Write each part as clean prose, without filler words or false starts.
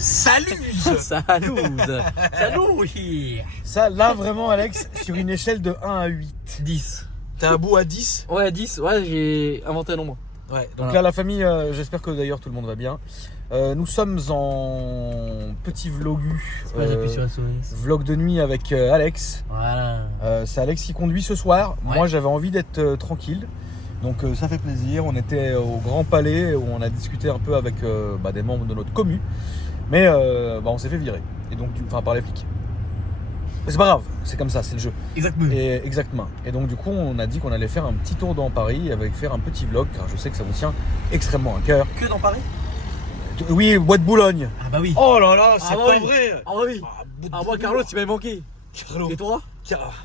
Salut. Salut. Salut. Ça, là, vraiment, Alex, sur une échelle de 1 à 8. 10. T'es à bout à 10? Ouais, 10. Ouais, j'ai inventé un nombre. Ouais, donc Voilà. là, la famille, j'espère que d'ailleurs tout le monde va bien. Nous sommes en petit vlogu. C'est quoi, j'appuie sur la souris. Vlog de nuit avec Alex. Voilà. C'est Alex qui conduit ce soir. Ouais. Moi, j'avais envie d'être tranquille. Donc ça fait plaisir. On était au Grand Palais où on a discuté un peu avec des membres de notre commu. Mais on s'est fait virer. Et donc, par les flics. Mais c'est pas grave, c'est comme ça, c'est le jeu. Exactement. Exactement. Et donc du coup, on a dit qu'on allait faire un petit tour dans Paris avec faire un petit vlog, car je sais que ça vous tient extrêmement à cœur. Que dans Paris? Oui, Bois de Boulogne. Ah bah oui. Oh là là, c'est bah pas oui. vrai. Ah bah oui. Ah moi, Carlos, tu m'avais manqué. Carlo. Et toi?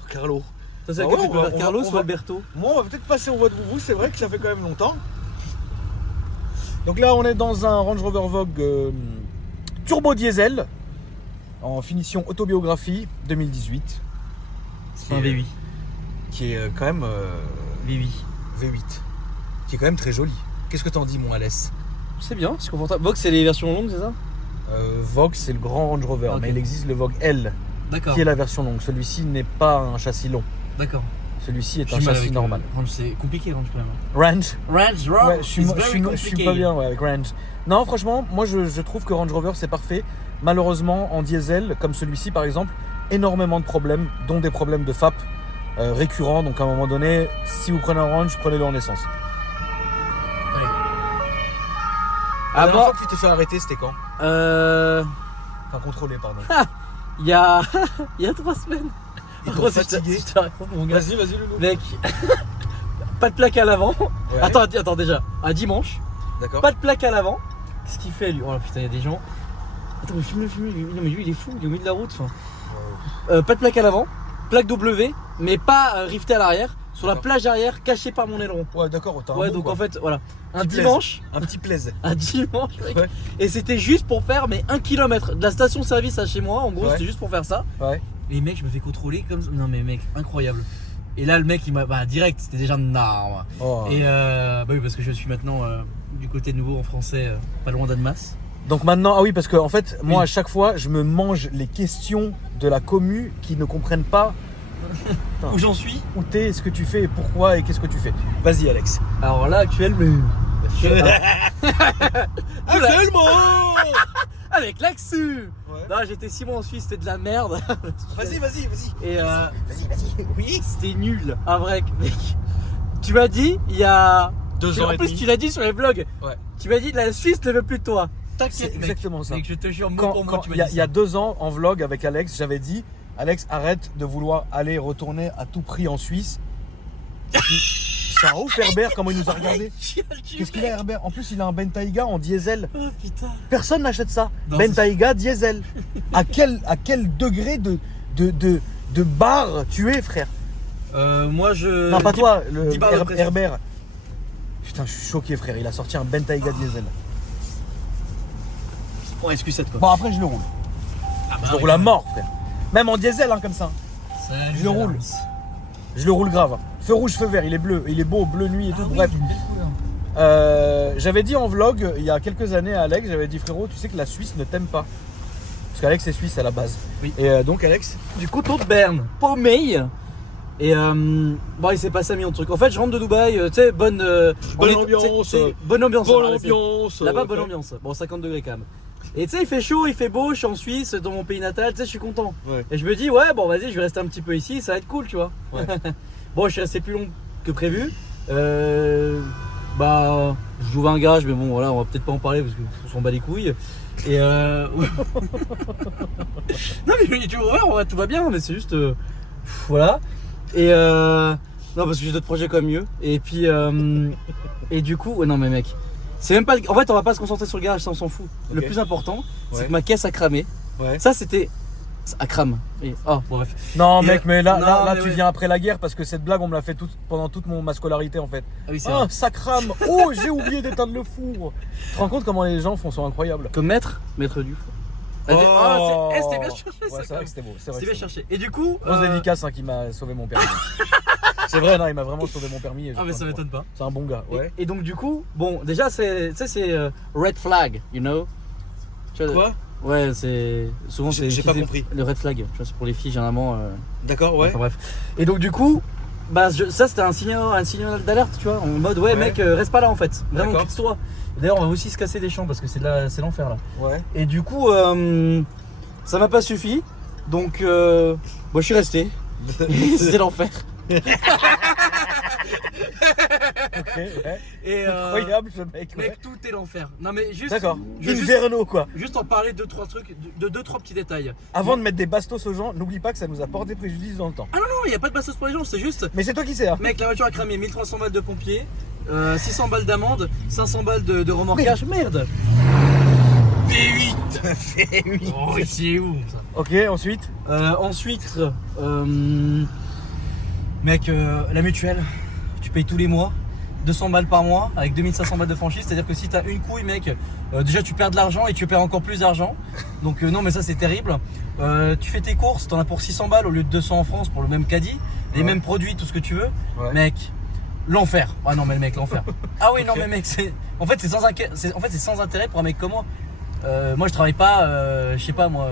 Carlo. Ça, c'est Ah lequel ouais, tu préfères, on va- Carlos on ou va- Alberto? Moi, on va peut-être passer au Bois de Boubou, c'est vrai que ça fait quand même longtemps. Donc là, on est dans un Range Rover Vogue turbo diesel en finition autobiographie 2018. C'est un V8. Qui est quand même V8. V8. Qui est quand même très joli. Qu'est-ce que t'en dis, mon Alès? C'est bien, c'est confortable. Vox, c'est les versions longues, c'est ça? Vogue, c'est le grand Range Rover, Ok. mais il existe le Vogue L, D'accord. qui est la version longue. Celui-ci n'est pas un châssis long. D'accord. Celui-ci est J'ai un du mal châssis avec, normal. Range, c'est compliqué, Range quand même. Range. Range Rover, Ouais, je suis pas bien avec Range. Non, franchement, moi je trouve que Range Rover c'est parfait. Malheureusement, en diesel, comme celui-ci par exemple, énormément de problèmes, dont des problèmes de FAP récurrents. Donc à un moment donné, si vous prenez un Range, prenez-le en essence. Ah La dernière moi, fois que tu t'es fait arrêter, c'était quand? Enfin, contrôler, pardon. il y a 3 semaines. Ils Gros, t'ont si je te- fatigué. si je te raconte, mon gars. Vas-y, loulou. Mec, pas de plaque à l'avant. Ouais. Attends déjà. Un dimanche, D'accord. pas de plaque à l'avant. Qu'est-ce qu'il fait lui? Oh putain, il y a des gens. Attends, mais filme-le. Non, mais lui il est fou, il est au milieu de la route. Enfin. Pas de plaque à l'avant, plaque W, mais pas riftée à l'arrière. Sur la D'accord. plage arrière, cachée par mon aileron. Ouais, d'accord, t'as un Ouais, bon, donc quoi. en fait, voilà. Un Petit dimanche, Un petit plaisir. un dimanche, mec. Ouais. Et c'était juste pour faire 1 km de la station-service à chez moi. En gros, Ouais. c'était juste pour faire ça. Ouais. Et mec, je me fais contrôler comme ça. Non, mais mec, incroyable. Et là, le mec, il m'a. Direct, c'était déjà non. Oh. Et oui, parce que je suis maintenant du côté de nouveau en français, pas loin d'Annemasse. Donc maintenant, ah oui, parce que en fait, moi Oui. à chaque fois, je me mange les questions de la commu qui ne comprennent pas Où j'en suis? où t'es, ce que tu fais, et pourquoi et qu'est-ce que tu fais. Vas-y, Alex. Alors là, actuellement. Actuellement. Avec l'axu. Ouais. Non, j'étais 6 mois en Suisse, c'était de la merde. Vas-y. Et Vas-y. Oui. c'était nul, un vrai mec. Tu m'as dit, il y a. 2 ans En et plus, demi. tu l'as dit sur les blogs. Ouais. Tu m'as dit, la Suisse ne veut plus de toi. C'est T'inquiète, mec. exactement ça. Mec, je te jure, mot pour mot, tu m'as Il y a- dit il y a ça. 2 ans, en vlog avec Alex, j'avais dit, Alex, arrête de vouloir aller retourner à tout prix en Suisse. C'est un ouf Herbert, comment il nous a regardé. Qu'est-ce qu'il a Herbert? En plus, il a un Bentayga en diesel. Oh putain. Personne n'achète ça. Non, Bentayga diesel. à quel degré de barre tu es, frère? Moi je. Non, pas toi, le 10 barres de pression. Herbert. Putain, je suis choqué, frère. Il a sorti un Bentayga diesel. Bon, excuse-cette quoi. Bon, après, je le roule. Ah Je le roule à mort, frère. Même en diesel, hein, comme ça. Salut, Je le roule. Alex. Je le roule grave. Feu rouge, feu vert, il est bleu. Il est beau, bleu nuit et tout. Ah oui, Bref. une belle couleur. J'avais dit en vlog, il y a quelques années à Alex, j'avais dit frérot, tu sais que la Suisse ne t'aime pas. Parce qu'Alex est suisse à la base. Oui. Et donc Alex, Du coteau de Berne, paumé. Et bon, il s'est passé un million de trucs. En fait, je rentre de Dubaï, tu sais, bonne ambiance, bonne ambiance. Bonne voilà, c'est- ambiance. Là-bas, bonne ambiance. Bon, 50 degrés quand même. Et tu sais, il fait chaud, il fait beau, je suis en Suisse, dans mon pays natal, tu sais, je suis content. Ouais. Et je me dis, ouais, bon, vas-y, je vais rester un petit peu ici, ça va être cool, tu vois. Ouais. Bon, je suis resté plus long que prévu. Bah, j'ouvre un garage, mais bon, voilà, on va peut-être pas en parler parce qu'on s'en bat les couilles. Et non, mais tu vois, ouais, tout va bien, mais c'est juste. Voilà. Et non, parce que j'ai d'autres projets quand même mieux. Et puis, et du coup, ouais, non, mais mec, c'est même pas. En fait, on va pas se concentrer sur le garage, ça on s'en fout. Le Ok. plus important, c'est Ouais. que ma caisse a cramé. Ouais. Ça, c'était. À crame. Et... Oh, bon, bref. Non Et, mec, mais là, non, là mais tu ouais. viens après la guerre parce que cette blague on me l'a fait pendant toute ma scolarité en fait. Ah oui, c'est Ah vrai. ça crame. Oh j'ai oublié d'éteindre le four. Tu te rends compte comment les gens sont incroyables. Comme maître du four. Oh. C'était bien cherché, ça. Ouais, c'est quand vrai même. que c'était beau. C'est vrai C'était que bien cherché. Et du coup. Grosse dédicace hein, qui m'a sauvé mon permis. C'est vrai, non, il m'a vraiment sauvé mon permis. Et Ah, mais ça m'étonne pas. C'est un bon gars. Ouais. Et donc, du coup, bon, déjà, c'est red flag, you know. Tu vois, Quoi? Ouais, c'est. Souvent, c'est. J'ai pas compris. Le red flag, tu vois, c'est pour les filles, généralement. D'accord, ouais. Enfin bref. Et donc, du coup, bah, ça, c'était un signal d'alerte, tu vois, en mode, ouais, mec, reste pas là en fait. Vraiment, D'accord. quitte-toi. D'ailleurs, on va aussi se casser des champs parce que c'est l'enfer là. Ouais. Et du coup, ça m'a pas suffi. Donc, moi, je suis resté. C'était l'enfer. Ok, ouais. Et, Incroyable ce mec. Ouais. Mec, tout est l'enfer. Non, mais juste. D'accord. je veux Inverno quoi. juste en parler de 2-3 trucs, de 2-3 petits détails. Avant de mettre des bastos aux gens, n'oublie pas que ça nous a porté préjudice dans le temps. Ah non, il n'y a pas de bastos pour les gens, c'est juste. Mais c'est toi qui sais, hein. Mec, la voiture a cramé 1300 balles de pompiers, 600 balles d'amende, 500 balles de remorquage. Merde. V8 V8 Oh, c'est où ça? Ok, ensuite. Ensuite, mec, la mutuelle, tu payes tous les mois. 200 balles par mois avec 2500 balles de franchise, c'est-à-dire que si t'as une couille, mec, déjà tu perds de l'argent et tu perds encore plus d'argent. Donc non, mais ça c'est terrible. Tu fais tes courses, t'en as pour 600 balles au lieu de 200 en France pour le même caddie, les mêmes produits, tout ce que tu veux. Ouais. Mec, l'enfer. Ah non mais le mec, l'enfer. Ah oui, non mais mec, c'est c'est sans intérêt pour un mec comme moi. Moi je travaille pas, je sais pas moi,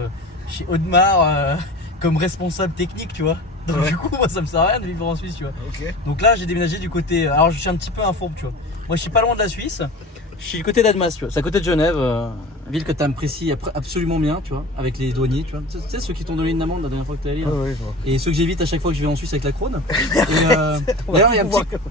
chez Audemars comme responsable technique, tu vois. Donc du coup, moi ça me sert à rien de vivre en Suisse, tu vois. Ok. Donc là, j'ai déménagé du côté. Alors, je suis un petit peu un fourbe, tu vois. Moi, je suis pas loin de la Suisse. Je suis du côté d'Admas, tu vois. C'est à côté de Genève, ville que tu apprécies absolument bien, tu vois, avec les douaniers, tu vois. Tu sais, ceux qui t'ont donné une amende la dernière fois que tu es allé. Ouais, ouais, je vois. Et ceux que j'évite à chaque fois que je vais en Suisse avec la Krone. Et d'ailleurs,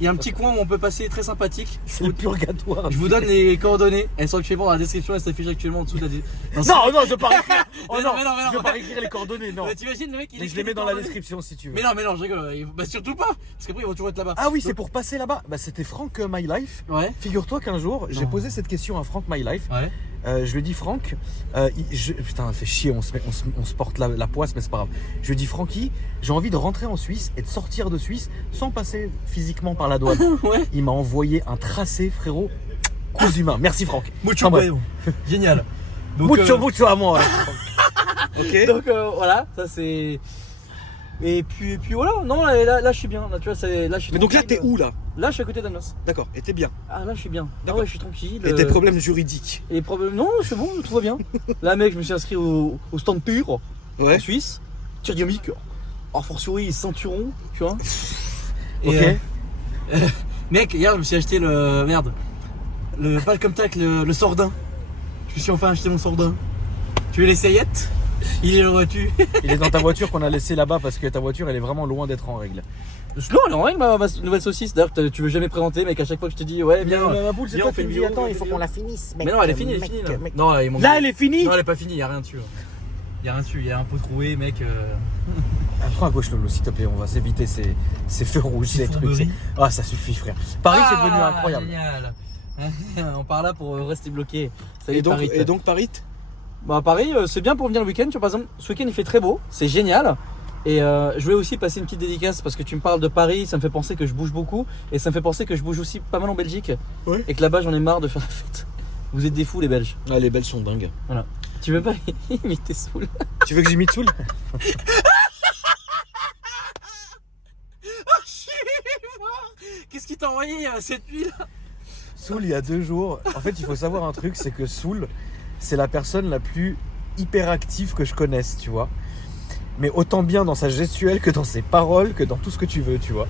il y a un petit coin où on peut passer très sympathique. C'est le purgatoire. Je vous donne les coordonnées. Elles sont actuellement dans la description. Elles s'affichent actuellement en dessous de la Non, je veux pas écrire. Oh Mais non, non, je veux pas écrire les coordonnées, non. Mais t'imagines le mec, il Mais je les mets dans la description si tu veux. Mais non, je rigole. Bah, surtout pas. Parce qu'après, ils vont toujours être là-bas. Ah oui, c'est pour passer là-bas. Bah, c'était Franck My Life. Ouais. Figure-toi qu'un jour, j'ai posé cette question à Franck My Life. Ouais. Je lui ai dit, Franck, putain, ça fait chier, on se porte la poisse, mais c'est pas grave. Je lui ai dit, Francky, j'ai envie de rentrer en Suisse et de sortir de Suisse sans passer physiquement par la douane. Ouais. Il m'a envoyé un tracé, frérot, cousu humain. Merci, Franck. Mucho Enfin, bref. bueno. Génial. Donc, Mucho à moi. Ok. donc voilà, ça c'est. Et puis voilà, non là je suis bien, là tu vois, là je suis. Mais donc là, tranquille. t'es où là? Là je suis à côté d'Annonce. D'accord, et t'es bien. Ah là je suis bien. Ah D'accord. ouais, je suis tranquille. Et tes problèmes juridiques? Et problème. Non, c'est bon, tout va bien. Là mec, je me suis inscrit au stand pur Ouais. en Suisse. Tchadiamique. Or fortiori ceinturon, tu vois. Ok. Mec, hier je me suis acheté pas le comme tac, le sordin. Je me suis enfin acheté mon sordin. Tu veux l'essayette? Il est vois-tu? Il est dans ta voiture qu'on a laissé là-bas parce que ta voiture elle est vraiment loin d'être en règle. Non, elle est en règle ma nouvelle saucisse. D'ailleurs, tu veux jamais présenter, mec. À chaque fois que je te dis, ouais, viens. ma poule, c'est viens, toi on fait qui une me dis, vidéo, attends, on fait il une faut vidéo. qu'on la finisse, mec. Mais non, elle est finie, là. Mec. Non, il manque- Là, elle est finie. Non, elle est pas finie, y a rien dessus. Y a rien dessus, y a un pot troué, mec. Prends à gauche, Lolo, s'il te plaît, on va s'éviter ces feux rouges, ces trucs. fourberies. Ah, ça suffit, frère. Paris, c'est devenu incroyable. Génial. On part là pour rester bloqué. Salut, Et donc, Paris. et donc Paris? Bah, Paris, c'est bien pour venir le week-end. Tu vois, par exemple, ce week-end il fait très beau, c'est génial. Et je voulais aussi passer une petite dédicace parce que tu me parles de Paris, ça me fait penser que je bouge beaucoup. Et ça me fait penser que je bouge aussi pas mal en Belgique. Ouais. Et que là-bas, j'en ai marre de faire la fête. Vous êtes des fous, les Belges. Ah, les belles sont dingues. Voilà. Tu veux pas imiter Soul? Tu veux que j'imite Soul? Qu'est-ce qui t'a envoyé cette nuit là? Soul, il y a 2 jours. En fait, il faut savoir un truc, c'est que Soul, c'est la personne la plus hyperactive que je connaisse, tu vois. Mais autant bien dans sa gestuelle que dans ses paroles, que dans tout ce que tu veux, tu vois.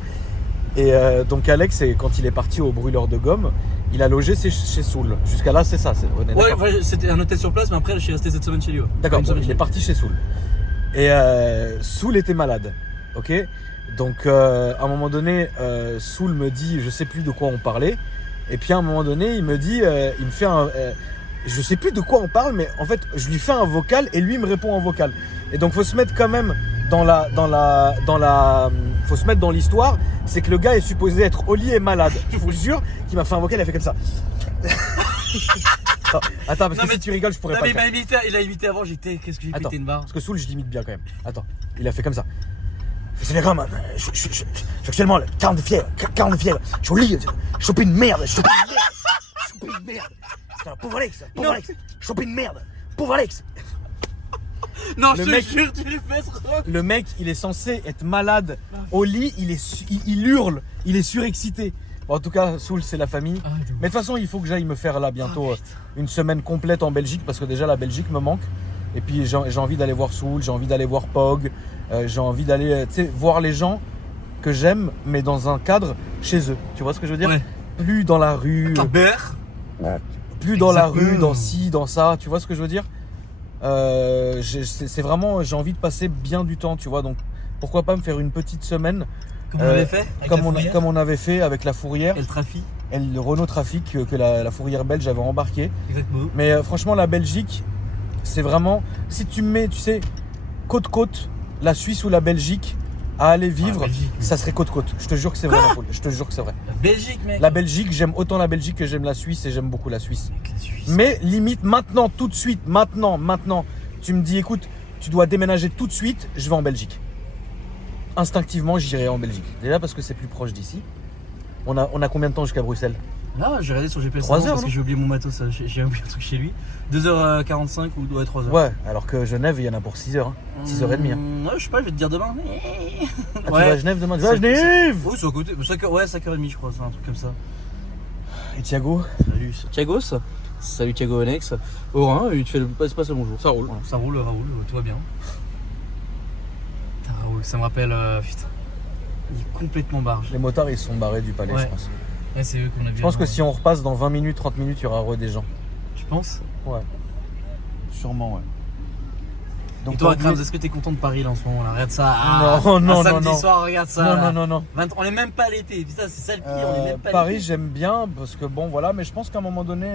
Et donc Alex, quand il est parti au brûleur de gomme, il a logé chez Soul. Jusqu'à là, c'est ça. On est Ouais, d'accord. c'était un hôtel sur place, mais après je suis resté cette semaine chez lui. Ouais. D'accord, Une bon, semaine il chez est lui. parti chez Soul. Et Soul était malade, ok. Donc à un moment donné, Soul me dit, je sais plus de quoi on parlait. Et puis à un moment donné, il me dit, il me fait un... je sais plus de quoi on parle, mais en fait, je lui fais un vocal et lui il me répond en vocal. Et donc faut se mettre quand même faut se mettre dans l'histoire, c'est que le gars est supposé être au lit et malade. Je vous jure qu'il m'a fait un vocal, il a fait comme ça. Attends, parce Non, que mais- si tu rigoles, je pourrais Non, pas mais le faire. il a imité avant, qu'est-ce que j'ai Attends, pété une barre? parce que Soul, je l'imite bien quand même. Attends, il a fait comme ça. C'est les gars, man. Je suis actuellement 40 de fièvre. 40 de fièvre. Je suis au lit. Je chope une merde. Je chope une merde. Putain, pauvre Alex. Je chope une merde. Pauvre Alex. Non, Le je mec- te jure, tu les fesses, Rock. Le mec, il est censé être malade au lit. Il hurle. Il est surexcité. Bon, en tout cas, Soul, c'est la famille. Ah, Mais de toute façon, il faut que j'aille me faire là bientôt une semaine complète en Belgique parce que déjà la Belgique me manque. Et puis j'ai envie d'aller voir Soul, j'ai envie d'aller voir Pog, j'ai envie d'aller voir les gens que j'aime, mais dans un cadre chez eux. Tu vois ce que je veux dire? Ouais. Plus dans la rue, Beurre. plus dans la Exactement. rue, dans ci, dans ça. Tu vois ce que je veux dire? C'est vraiment, j'ai envie de passer bien du temps, tu vois. Donc pourquoi pas me faire une petite semaine Comme on avait fait avec comme on avait fait avec la Fourrière et le trafic. et le Renault Trafic que la Fourrière belge avait embarqué. Exactement. Mais franchement, la Belgique, c'est vraiment, si tu me mets, tu sais, côte-côte, la Suisse ou la Belgique, à aller vivre, la Belgique, oui. ça serait côte-côte. Je te jure que c'est vrai, ma poule. Je te jure que c'est vrai. La Belgique, mec. La Belgique, j'aime autant la Belgique que j'aime la Suisse et j'aime beaucoup la Suisse. Mec, la Suisse. Mais limite, maintenant, tout de suite, maintenant, tu me dis, écoute, tu dois déménager tout de suite, je vais en Belgique. Instinctivement, j'irai en Belgique. Déjà parce que c'est plus proche d'ici. On a combien de temps jusqu'à Bruxelles? Là, j'ai regardé sur GPS 3 avant heures, parce non que j'ai oublié mon matos. J'ai oublié un truc chez lui. 2h45 ou 3h. Ouais, alors que Genève, il y en a pour 6 heures. 6h30. Ouais, je sais pas, je vais te dire demain. Ah, tu vas à Genève demain? Tu vas à Genève? Oui, c'est à côté. 5h30, je crois, c'est un truc comme ça. Et Thiago? Salut, Thiagos. Salut Thiago Alex. Orin, il te fait passe le bonjour. Ça roule. Voilà, ça roule, Raoul, tout va bien. Putain, Raoul, ça me rappelle. Putain. Il est complètement barge. Les motards, ils sont barrés du palais, Ouais. je pense. Ouais, c'est eux qu'on a vu. Je pense que si on repasse dans 20 minutes, 30 minutes, il y aura des gens. Tu penses? Ouais. Sûrement, ouais. Et toi, t'as Krabs, oublié- est-ce que t'es content de Paris là en ce moment là? Regarde ça. Non, samedi non. soir, regarde ça. Non. On est même pas à l'été. Putain, c'est ça le pire. On est même pas à Paris, l'été. j'aime bien parce que bon, voilà, mais je pense qu'à un moment donné,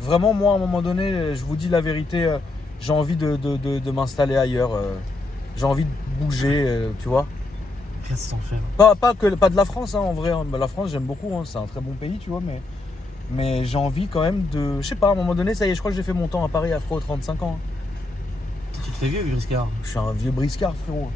vraiment, moi, à un moment donné, je vous dis la vérité, j'ai envie de m'installer ailleurs. J'ai envie de bouger, tu vois. Qu'est-ce que t'en fais? Pas de la France, hein, en vrai. Hein. La France, j'aime beaucoup, hein, c'est un très bon pays, tu vois, mais j'ai envie quand même de. Je sais pas, à un moment donné, ça y est, je crois que j'ai fait mon temps à Paris afro 35 ans. Hein. Tu te fais vieux, Briscard. Je suis un vieux briscard, frérot.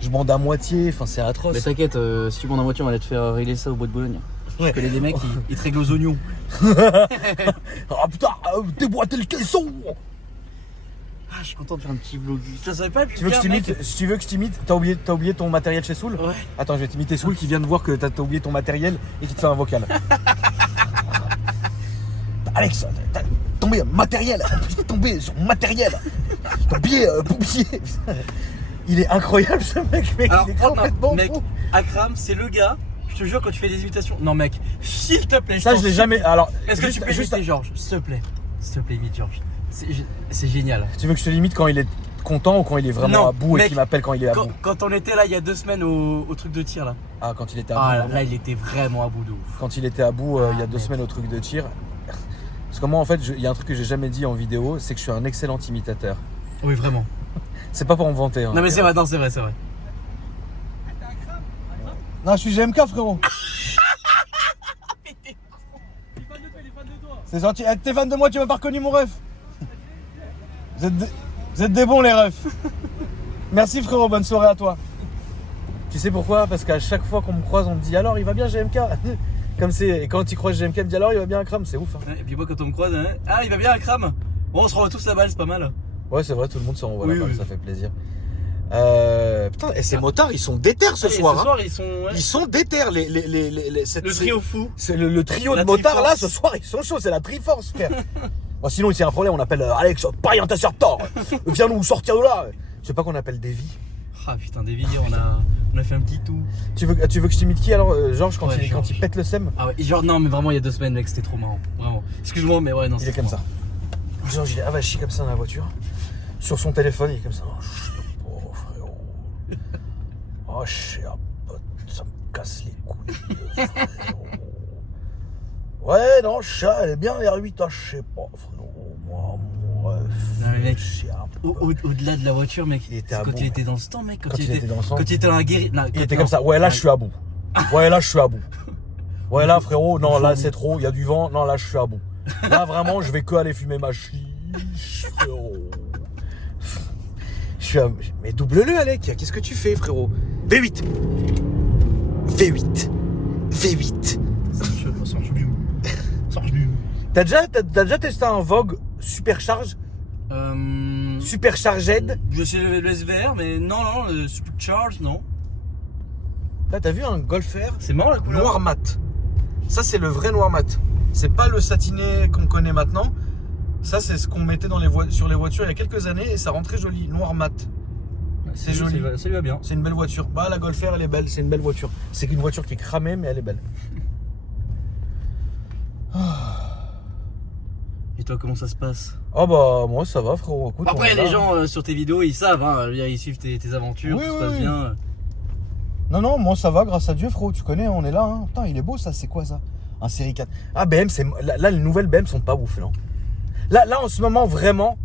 Je bande à moitié, enfin, c'est atroce. Mais t'inquiète, si tu montes en voiture, on va aller te faire régler ça au bois de Boulogne. Ouais. Je connais des mecs, ils te règlent aux oignons. Ah putain, déboîtez le caisson! Ah, je suis content de faire un petit vlog. Je savais pas. Tu veux que je t'imite? T'as oublié ton matériel chez Soul? Ouais. Attends, je vais t'imiter Soul qui vient de voir que t'as oublié ton matériel et qui te fait un vocal. Alex, t'as tombé matériel, t'es tombé sur matériel. T'as oublié boubier. Il est incroyable ce mec, Alors, il est complètement mec, fou. Akram, c'est le gars. Je te jure, quand tu fais des imitations. Non, mec, s'il te plaît. Ça, je l'ai jamais. Alors, Est-ce que tu peux imiter Georges? S'il te plaît. S'il te plaît, imite Georges. C'est génial. Tu veux que je te limite quand il est content ou quand il est vraiment Non, à bout et mec, qu'il m'appelle quand il est à bout? Quand on était là il y a 2 semaines au truc de tir là. Ah, quand il était à bout. Ah là, il était vraiment à bout de ouf. Quand il était à bout il y a 2 semaines au truc de tir. Parce que moi, en fait, il y a un truc que j'ai jamais dit en vidéo, c'est que je suis un excellent imitateur. Oui, vraiment. C'est pas pour me vanter. Hein. Non, mais c'est vrai, non, c'est vrai, c'est vrai. Non, je suis GMK, frérot. C'est gentil. Eh, t'es fan de moi, tu m'as pas reconnu mon ref. Vous êtes des bons, les refs. Merci, frérot. Bonne soirée à toi. Tu sais pourquoi? Parce qu'à chaque fois qu'on me croise, on me dit alors, il va bien GMK. Comme c'est. Et quand il croise GMK, il me dit alors, il va bien Akram. C'est ouf. Hein. Et puis moi, quand on me croise, hein, ah, il va bien Akram. Bon, on se renvoie tous la balle, c'est pas mal. Ouais, c'est vrai, tout le monde se renvoie Oui, la balle, oui. ça fait plaisir. Putain, et ces motards, ils sont déter ce Et soir. ce soir, ils sont. Ouais. Ils sont déter, Le trio fou. C'est le trio La de motards là, Triforce. ce soir, ils sont chauds, c'est la Triforce, frère. Bon, sinon, s'il y a un problème, on appelle Alex, pareil, un tort. Viens nous sortir de là. Je sais pas qu'on appelle Davy. Ah putain, Davy, on a fait un petit tout. Tu veux que je t'imite qui alors, Georges, quand, Ouais, quand Georges. il pète le seum? Ah ouais, genre, non, mais vraiment, il y a 2 semaines, mec, c'était trop marrant. Vraiment. Excuse-moi, mais ouais, non, Il est comme ça. Georges, il est avachi comme ça dans la voiture. Sur son téléphone, il est comme ça. Oh, je sais pas, frérot. Oh, je sais pas, ça me casse les couilles, frérot. Ouais, non, chat, elle est bien R8, ah, je sais pas, frérot. Moi, Non, mais mec, je sais pas. au-delà de la voiture, mec, Il était c'est à quand bout, il ouais. était dans le stand, mec, Quand il était dans le stand. Quand il était dans la guérite. Il était comme ça, ouais, là, je suis à bout. Ouais, là, je suis à bout. Ouais, là, frérot, non, là, c'est trop, il y a du vent. Non, là, je suis à bout. Là, vraiment, je vais que aller fumer ma chiche, frérot. Je suis à... Mais double-le, Alec, qu'est-ce que tu fais, frérot? V8. V8. V8. T'as déjà testé un Vogue supercharge? Supercharged? Je sais le SVR, mais non, le Supercharge, non. Là, t'as vu un Golf R C'est marrant la couleur. noir mat. Ça, c'est le vrai noir mat. C'est pas le satiné qu'on connaît maintenant. Ça, c'est ce qu'on mettait sur les voitures il y a quelques années et ça rend très joli, noir mat. C'est joli. Ça lui va bien. C'est une belle voiture. Bah, la Golf R, elle est belle, c'est une belle voiture. C'est qu'une voiture qui est cramée, mais elle est belle. Et toi, comment ça se passe? Oh bah, moi ça va, frérot. Écoute, après, on est là. les gens sur tes vidéos, ils savent, hein, ils suivent tes aventures, Oui, tout se oui, passe oui. bien. Non, moi ça va, grâce à Dieu, frérot. Tu connais, on est là. Hein. Putain, il est beau ça, c'est quoi ça? Un série 4. Ah, BM, là, les nouvelles BM sont pas ouf, non? Là, en ce moment, vraiment,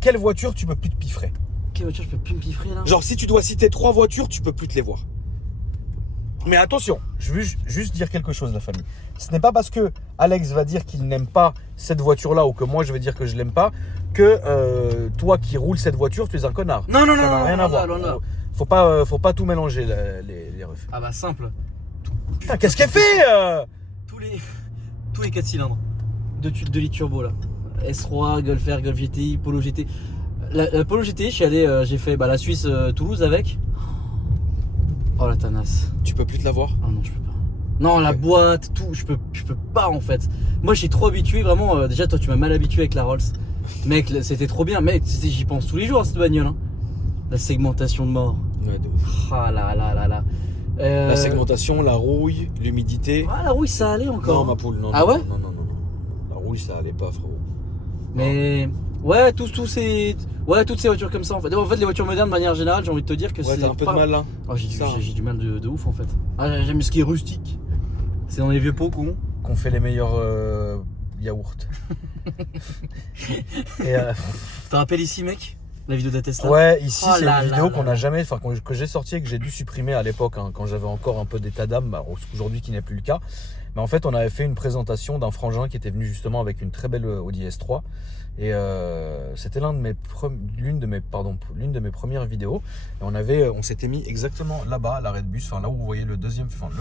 quelle voiture tu peux plus te piffrer? Quelle voiture je peux plus me piffrer là? Genre, si tu dois citer 3 voitures, tu peux plus te les voir. Mais attention, je veux juste dire quelque chose, la famille. Ce n'est pas parce que Alex va dire qu'il n'aime pas cette voiture-là ou que moi je vais dire que je l'aime pas que toi qui roules cette voiture, tu es un connard. Non, Ça n'a rien à voir. non. Faut pas tout mélanger les refs. Ah bah simple. Putain, qu'est-ce qu'elle fait Tous les 4 cylindres. 2 litres turbo là. S3, Golf R, Golf GTI, Polo GT. La Polo GTI, j'ai fait la Suisse Toulouse avec. Oh la tanasse. Tu peux plus te la voir? Ah non, je peux pas. Non, la boîte, tout, je peux pas en fait. Moi, je suis trop habitué, vraiment. Déjà, toi, tu m'as mal habitué avec la Rolls. Mec, c'était trop bien. Mec, j'y pense tous les jours à cette bagnole. Hein. La segmentation de mort. Ouais, de ouf. Ah là. La segmentation, la rouille, l'humidité. Ah, la rouille, ça allait encore. Non, ma poule, non. Ah ouais? Non. La rouille, ça allait pas, frérot. Mais ouais, toutes ces voitures comme ça en fait. En fait, les voitures modernes de manière générale, j'ai envie de te dire que Ouais, c'est t'as un peu pas... de mal là. Oh, j'ai Ça. du mal de ouf en fait. Ah, j'aime ce qui est rustique. C'est dans les vieux pots con. Qu'on fait les meilleurs yaourts. Et T'as rappelé ici, mec, la vidéo de la Tesla? ouais, ici Oh c'est là une là vidéo là qu'on là. a jamais, que j'ai sortie et que j'ai dû supprimer à l'époque hein, quand j'avais encore un peu d'état d'âme, aujourd'hui qui n'est plus le cas. Mais en fait, on avait fait une présentation d'un frangin qui était venu justement avec une très belle Audi S3 et c'était l'une de mes premières vidéos. Et on s'était mis exactement là-bas, à l'arrêt de bus, là où vous voyez le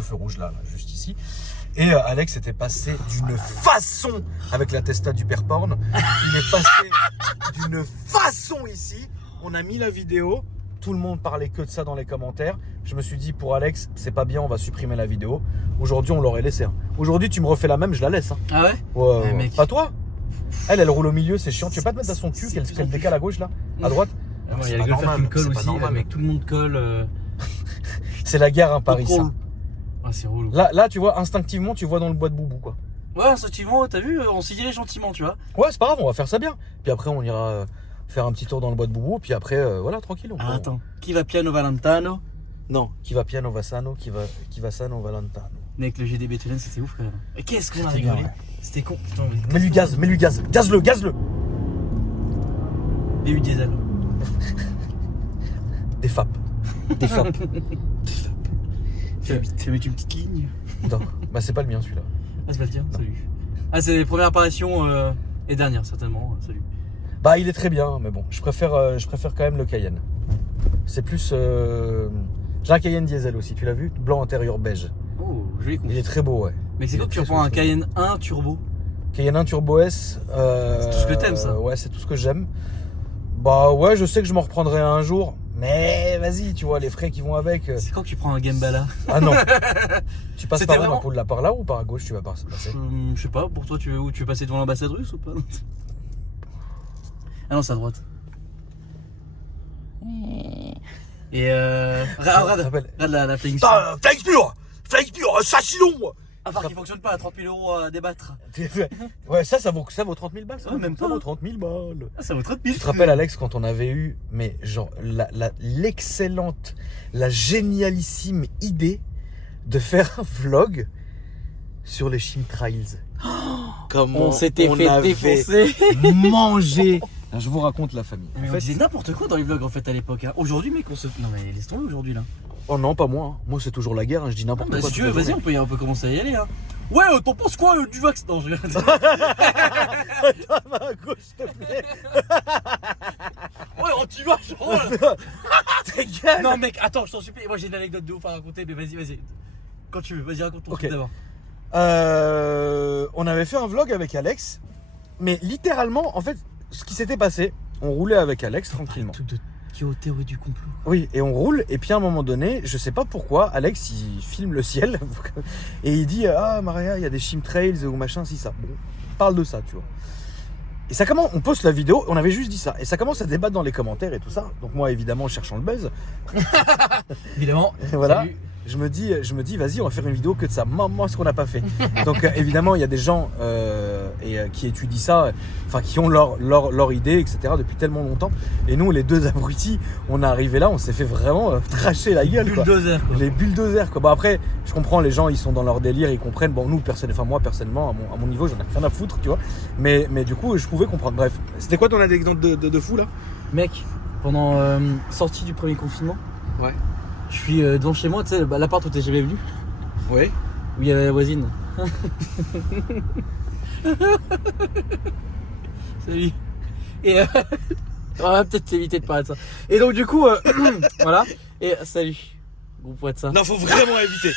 feu rouge là, juste ici. Et Alex était passé d'une façon avec la Tesla du père Porn. Il est passé d'une façon ici. On a mis la vidéo. Tout le monde parlait que de ça dans les commentaires. Je me suis dit, pour Alex, c'est pas bien, on va supprimer la vidéo. Aujourd'hui, on l'aurait laissé. Hein. Aujourd'hui, tu me refais la même, je la laisse. Hein. Ah ouais? Ouais. Mec. Pas toi? Elle roule au milieu, c'est chiant. Tu veux pas te mettre à son cul, qu'elle décale à gauche là? À droite? Ah, il y C'est a pas le Golf R qui me normal, colle c'est pas aussi. normal. Mec, tout le monde colle. C'est la guerre, hein, Paris. Trop Ça. cool. Ah, c'est relou. Là, tu vois, instinctivement, tu vois dans le bois de boubou, quoi. Ouais, instinctivement, t'as vu, on s'y dirait gentiment, tu vois. Ouais, c'est pas grave, on va faire ça bien. Puis après, on ira faire un petit tour dans le bois de boubou. Puis après, voilà, tranquille. Ah, attends, qui va piano Valentano? Non, qui va piano va sano, qui va sano Valentano. Mec, le GDB Tunnel, c'était ouf, frère. Et qu'est-ce qu'on a C'était bien, rigolé? ouais. C'était con. Putain, Mets-lui gaz. Gaz-le. BU diesel. Des FAP. Tu vas mettre une petite ligne? Non, bah c'est pas le mien celui-là. Ah, c'est pas le tien? Salut. Ah, c'est les premières apparitions et dernières, certainement. Salut. Bah il est très bien, mais bon, je préfère quand même le Cayenne. C'est plus... J'ai un Cayenne diesel aussi, tu l'as vu? Blanc intérieur beige. Oh, joli con. Il est très beau, ouais. Mec, c'est Il quoi est que tu très reprends un très Cayenne 1 turbo? Cayenne 1 Turbo S. C'est tout ce que t'aimes, ça? Ouais, c'est tout ce que j'aime. Bah ouais, je sais que je m'en reprendrai un jour. Mais vas-y, tu vois, les frais qui vont avec. C'est quand que tu prends un Gembala? Ah non. Tu passes C'était par où, vraiment- ma poule, là, par là ou par à gauche tu vas passer? Je sais pas, pour toi, tu veux passer devant l'ambassade russe ou pas? Ah non, c'est à droite. Et regarde la flying spur. Flying assassinons. Un phare qui fonctionne pas à 30 000 € à débattre. Ouais, ça vaut 30 000 balles, ça. Ouais, même ça pas. vaut 30 000 balles. Ah, ça vaut 30 000. Tu te rappelles, Alex, quand on avait eu, mais genre, l'excellente, la génialissime idée de faire un vlog sur les chemtrails. Comment On s'était fait défoncer. manger. Je vous raconte la famille. Mais on disait n'importe quoi dans les vlogs en fait à l'époque. Hein. Aujourd'hui, mec, on se. Non, mais laisse tomber aujourd'hui là. Oh non, pas moi. Hein. Moi, c'est toujours la guerre. Hein. Je dis n'importe Bah, quoi. si tu toute veux, la vas-y, journée. on peut commencer à y aller. Hein. Ouais, t'en penses quoi du vax? Non, je Va à gauche, s'il te plaît. Ouais, anti-vax. Oh, Ta gueule. non, mec, attends, je t'en supplie. Moi, j'ai une anecdote de ouf à raconter, mais vas-y. Quand tu veux, vas-y, raconte ton Ok. truc d'abord. On avait fait un vlog avec Alex. Mais littéralement, en fait, ce qui s'était passé, on roulait avec Alex tranquillement. Truc de théorie du complot. Oui, et on roule, et puis à un moment donné, je sais pas pourquoi, Alex il filme le ciel et il dit ah Maria, il y a des chemtrails ou machin, si ça. Bon, on parle de ça, tu vois. Et ça commence, on poste la vidéo, on avait juste dit ça. Et ça commence à débattre dans les commentaires et tout ça. Donc moi, évidemment, cherchant le buzz, Évidemment. voilà. Salut. Je me dis, vas-y, on va faire une vidéo que de ça. Moi, ce qu'on n'a pas fait. Donc, évidemment, il y a des gens qui étudient ça, enfin, qui ont leur idée, etc. depuis tellement longtemps. Et nous, les deux abrutis, on est arrivé là, on s'est fait vraiment tracher la gueule. Quoi. Bulldozer, quoi. Les bulldozers, quoi. Bon, après, je comprends, les gens, ils sont dans leur délire, ils comprennent. Bon, nous, moi, personnellement, à mon niveau, j'en ai rien à foutre, tu vois. Mais du coup, je pouvais comprendre. Bref. C'était quoi ton anecdote de fou là? Mec, pendant sortie du premier confinement, Ouais. je suis devant chez moi, tu sais, l'appart où t'es jamais venu, Ouais. où il y avait la voisine. Salut. Et on va peut-être éviter de parler de ça. Et donc du coup, voilà. Et salut. Groupe WhatsApp. Non, faut vraiment éviter.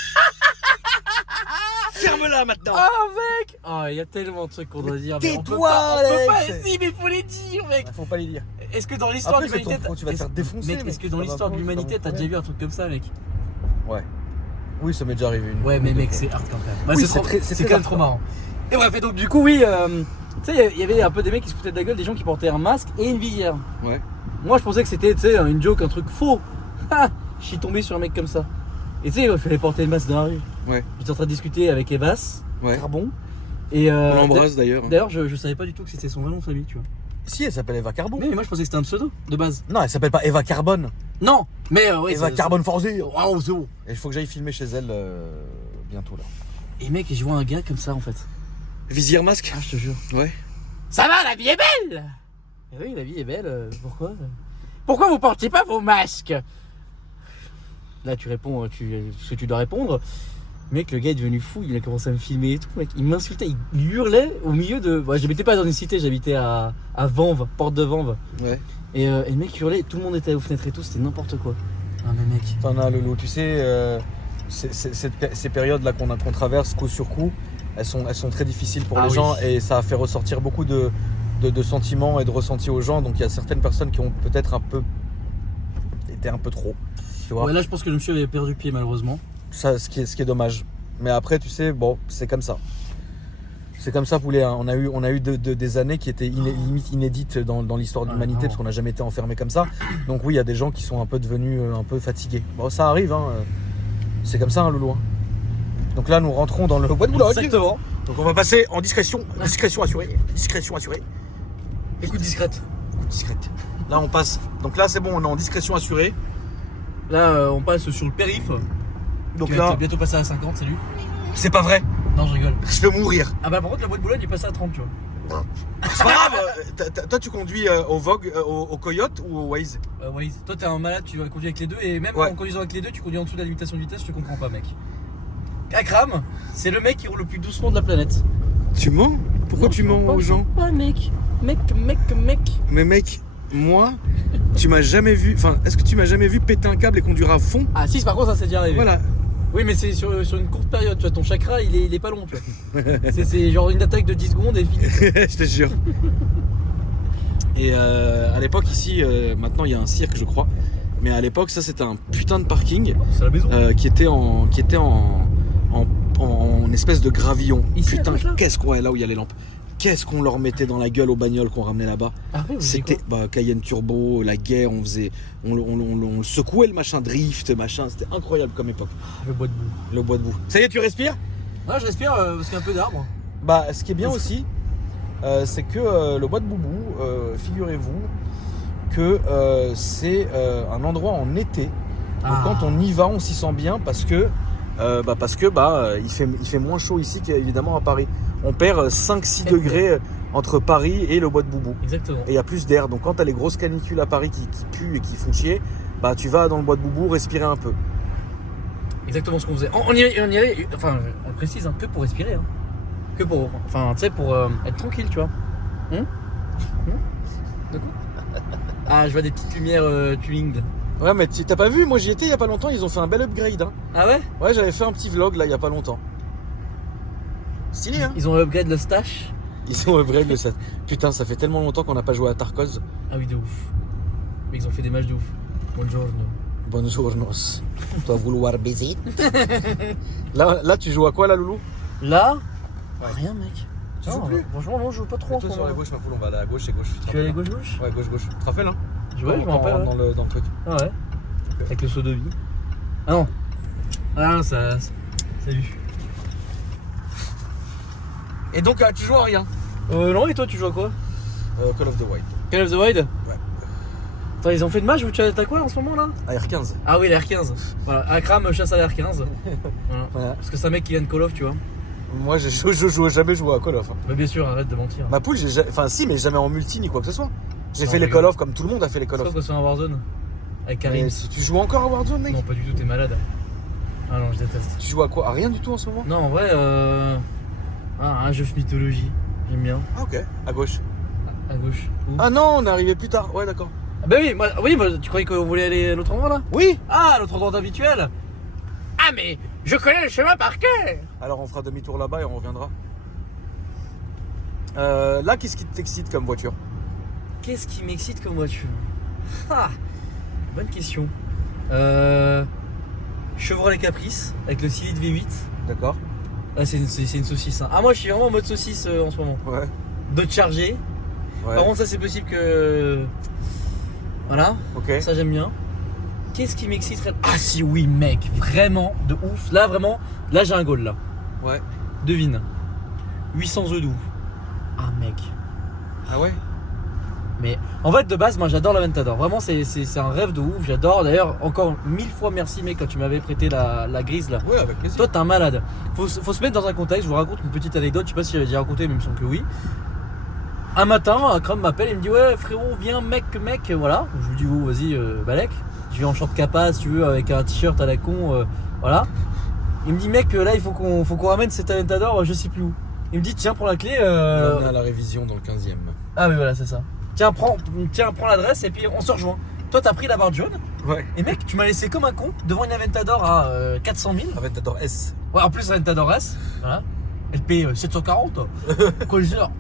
Ferme-la maintenant. Oh mec. Oh, il y a tellement de trucs qu'on doit dire. Mais on peut Tais-toi, pas, on peut pas. Alex. Si, mais faut les dire, mec. Faut pas les dire. Est-ce que dans l'histoire de Après, c'est l'humanité, ton pro, tu vas te faire défoncer. mec, est-ce que dans l'histoire de l'humanité, t'as déjà vu un truc comme ça, mec? Ouais. Oui, ça m'est déjà arrivé une. Ouais, mais une mec, fois. c'est hard quand même. Bah, Oui, c'est très quand même trop marrant. Et bref, et donc du coup, oui, tu sais, il y avait un peu des mecs qui se foutaient de la gueule, des gens qui portaient un masque et une visière. Ouais. Moi, je pensais que c'était, tu sais, une joke, un truc faux. Ha, je suis tombé sur un mec comme ça. Et tu sais, il fallait porter le masque dans la rue. Ouais. J'étais en train de discuter avec Evas, Ouais. Carbon. Et On l'embrasse d'ailleurs. D'ailleurs, je savais pas du tout que c'était son vrai nom de famille, tu vois. Si, elle s'appelle Eva Carbon. Mais moi, je pensais que c'était un pseudo de base. Non, elle s'appelle pas Eva Carbone. Non, mais ouais. Eva Carbone Forzi. Waouh, c'est bon. Et il faut que j'aille filmer chez elle bientôt là. Et mec, je vois un gars comme ça en fait. Visière masque. Ah, je te jure. Ouais. Ça va, la vie est belle. Eh oui, la vie est belle. Pourquoi? Pourquoi vous portez pas vos masques? Là, tu réponds ce que tu dois répondre. Mec, le gars est devenu fou. Il a commencé à me filmer et tout. Mec, il m'insultait, il hurlait au milieu de. Bah, j'habitais pas dans une cité, j'habitais à Vanves, porte de Vanves. Ouais. Et le mec hurlait. Tout le monde était aux fenêtres et tout. C'était n'importe quoi. Ah mais mec. T'en as Loulou, tu sais, ces périodes-là qu'on traverse coup sur coup, elles sont très difficiles pour les gens et ça a fait ressortir beaucoup de sentiments et de ressentis aux gens. Donc il y a certaines personnes qui ont peut-être été un peu trop. Tu vois. Ouais, là, je pense que le monsieur avait perdu pied malheureusement. Ça, ce qui est dommage. Mais après, tu sais, bon, c'est comme ça. C'est comme ça, poulet. Hein. On a eu des années qui étaient limite inédites dans l'histoire de l'humanité parce qu'on n'a jamais été enfermé comme ça. Donc oui, il y a des gens qui sont un peu devenus un peu fatigués. Bon, ça arrive. Hein. C'est comme ça, hein, Loulou. Hein. Donc là, nous rentrons dans le bois de Boulogne. Exactement. Donc on va passer en discrétion. Discrétion assurée. Discrétion assurée. Écoute discrète. Discrète. Là, on passe. Donc là, c'est bon, on est en discrétion assurée. Là, on passe sur le périph'. Donc Qui là, est bientôt passé à 50, salut. c'est pas vrai. Non, je rigole. Je peux mourir. Ah bah par contre, la boîte de Boulogne est passée à 30, tu vois. C'est pas grave. Toi, tu conduis au Vogue, au Coyote ou au Waze? Waze. Toi, t'es un malade, tu vas conduire avec les deux. Et même Ouais. en conduisant avec les deux, tu conduis en dessous de la limitation de vitesse, je te comprends pas, mec. Akram, c'est le mec qui roule le plus doucement de la planète. Tu mens? Pourquoi Non, tu je mens mens pas, aux je gens? mens pas, mec. Mec. Mais mec, moi, tu m'as jamais vu. Enfin, est-ce que tu m'as jamais vu péter un câble et conduire à fond? Ah si, par contre, ça c'est déjà arrivé. Voilà. Oui, mais c'est sur une courte période, tu vois. Ton chakra, il est pas long, tu vois. c'est genre une attaque de 10 secondes et fini. Je te jure. Et à l'époque, ici, maintenant il y a un cirque, je crois. Mais à l'époque, ça c'était un putain de parking C'est la maison. qui était en espèce de gravillon. Ici, à Putain, gauche, là qu'est-ce qu'on. Ouais, là où il y a les lampes. Qu'est-ce qu'on leur mettait dans la gueule aux bagnoles qu'on ramenait là-bas. Ah oui, C'était Cayenne Turbo, la guerre, on secouait le machin drift, machin. C'était incroyable comme époque. le bois de boue. Le bois de boue. Ça y est, tu respires? Ouais, je respire parce qu'il y a un peu d'arbres. Bah, ce qui est bien aussi, c'est que le bois de Boubou, figurez-vous que c'est un endroit en été. Donc quand on y va, on s'y sent bien parce que il fait moins chaud ici qu'évidemment à Paris. On perd 5-6 degrés entre Paris et le bois de Boubou. Exactement. Et il y a plus d'air. Donc quand t'as les grosses canicules à Paris qui puent et qui font chier, bah tu vas dans le bois de Boubou respirer un peu. Exactement ce qu'on faisait. On y allait, enfin, on le précise, hein, que pour respirer. Hein. Que pour, enfin, tu sais, pour être tranquille, tu vois. De quoi? Ah, je vois des petites lumières tuned. Ouais, mais t'as pas vu, moi j'y étais il y a pas longtemps, ils ont fait un bel upgrade. Hein. Ah ouais? Ouais, j'avais fait un petit vlog là il y a pas longtemps. Stylé, hein. Ils ont upgrade le stash. Ils ont upgrade le set. Putain, ça fait tellement longtemps qu'on n'a pas joué à Tarkov. Ah oui, de ouf. Mais ils ont fait des matchs de ouf. Buongiorno. Bonjour, nos. Toi vouloir baiser. Là, tu joues à quoi là, Loulou? Là, rien, mec. Tu joues plus? Franchement, non, je joue pas trop en ce Toi sur la moment. gauche, ma poule, on va aller à gauche et gauche. Tu vas aller gauche-gauche? Ouais, gauche. Tu te rappelles, hein? Ouais, je me rappelle. Dans le truc. Ah ouais. Avec le saut de vie. Ah non. Ah non, ça. Salut. Et donc, tu joues à rien? Non, et toi, tu joues à quoi? Call of the Wild. Call of the Wild? Ouais. Attends, ils ont fait de match ou t'as quoi en ce moment là? AR15. Ah oui, l'R15. Voilà, Akram chasse à l'R15. Voilà. Parce que c'est un mec qui vient de Call of, tu vois. Moi, je jamais joué à Call of. Bah, bien sûr, arrête de mentir. Ma poule, enfin, si, mais jamais en multi ni quoi que ce soit. J'ai Non, fait les rigole. Call of comme tout le monde a fait les Call C'est quoi of. qu'on soit en Warzone? Avec Karim. Mais si tu joues encore à Warzone, mec? Non, pas du tout, t'es malade. Ah non, je déteste. Tu joues à quoi? À rien du tout en ce moment? Non, en vrai, un jeu de mythologie. J'aime bien. Ah, ok. À gauche. À gauche. Où? Ah non, on est arrivé plus tard. Ouais, d'accord. Ah bah oui, moi, tu croyais qu'on voulait aller à l'autre endroit là? Oui. Ah, l'autre endroit habituel. Ah mais je connais le chemin par cœur. Alors, on fera demi-tour là-bas et on reviendra. Là, qu'est-ce qui t'excite comme voiture? Qu'est-ce qui m'excite comme voiture? Ah, bonne question. Chevrolet Caprice avec le 6 litres V8. D'accord. Ah, c'est une saucisse. Hein. Ah, moi je suis vraiment en mode saucisse en ce moment. Ouais. De charger. Ouais. Par contre, ça c'est possible que. Voilà, Ok. ça j'aime bien. Qu'est-ce qui m'exciterait? Ah, si, oui, mec, vraiment de ouf. Là, vraiment, là j'ai un goal là. Ouais. Devine. 800 œufs doux. Ah, mec. Ah ouais. Mais en fait, de base, moi j'adore l'Aventador. Vraiment, c'est un rêve de ouf. J'adore. D'ailleurs, encore 1000 fois merci, mec, quand tu m'avais prêté la grise là. Ouais, avec plaisir. Toi, t'es un malade. Faut se mettre dans un contexte. Je vous raconte une petite anecdote. Je sais pas si j'avais déjà raconté, mais il me semble que oui. Un matin, Akram m'appelle. Il me dit: ouais, frérot, viens, mec. Voilà. Je lui dis: oh, vas-y, Balek. Je viens en short capa, si tu veux, avec un t-shirt à la con. Voilà. Il me dit: mec, là, il faut qu'on ramène cet Aventador. Je sais plus où. Il me dit: tiens, prends la clé. On est à la révision dans le 15e. Ah, mais voilà, c'est ça. Tiens, prends l'adresse et puis on se rejoint. Toi, t'as pris la barre jaune. Ouais. Et mec, tu m'as laissé comme un con devant une Aventador à 400 000. Aventador S. Ouais, en plus, Aventador S. Voilà. Elle paye 740. Collisseur.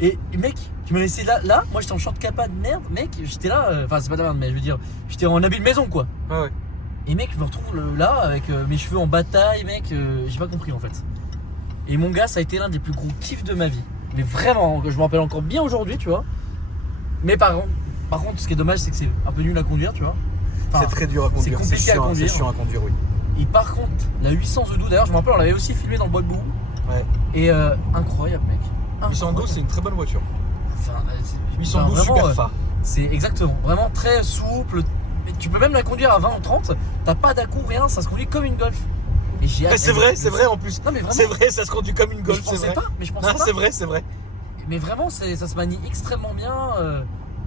Et mec, tu m'as laissé là. Moi, j'étais en short capa de merde. Mec, j'étais là. Enfin, c'est pas de la merde, mais je veux dire, j'étais en habit de maison, quoi. Ouais. Et mec, je me retrouve là avec mes cheveux en bataille, mec. J'ai pas compris en fait. Et mon gars, ça a été l'un des plus gros kiffs de ma vie. Mais vraiment, je me rappelle encore bien aujourd'hui, tu vois. Mais par contre, ce qui est dommage, c'est que c'est un peu nul à conduire, tu vois. Enfin, c'est très dur à conduire. C'est compliqué à conduire. C'est chiant à conduire, oui. Et par contre, la 800 Zoudou, d'ailleurs, je me rappelle, on l'avait aussi filmé dans le bois de boue. Ouais. Et incroyable, mec. 812, c'est une très bonne voiture. Enfin, 812, vraiment, super fa. C'est exactement, vraiment très souple. Mais tu peux même la conduire à 20 ou 30. T'as pas d'à-coup, rien, ça se conduit comme une Golf. Et j'ai Ouais, c'est vrai en plus. Non, mais vraiment. C'est vrai, ça se conduit comme une Golf, Je c'est pensais vrai. pas, mais je pensais Non, pas. c'est vrai. Mais vraiment, ça se manie extrêmement bien.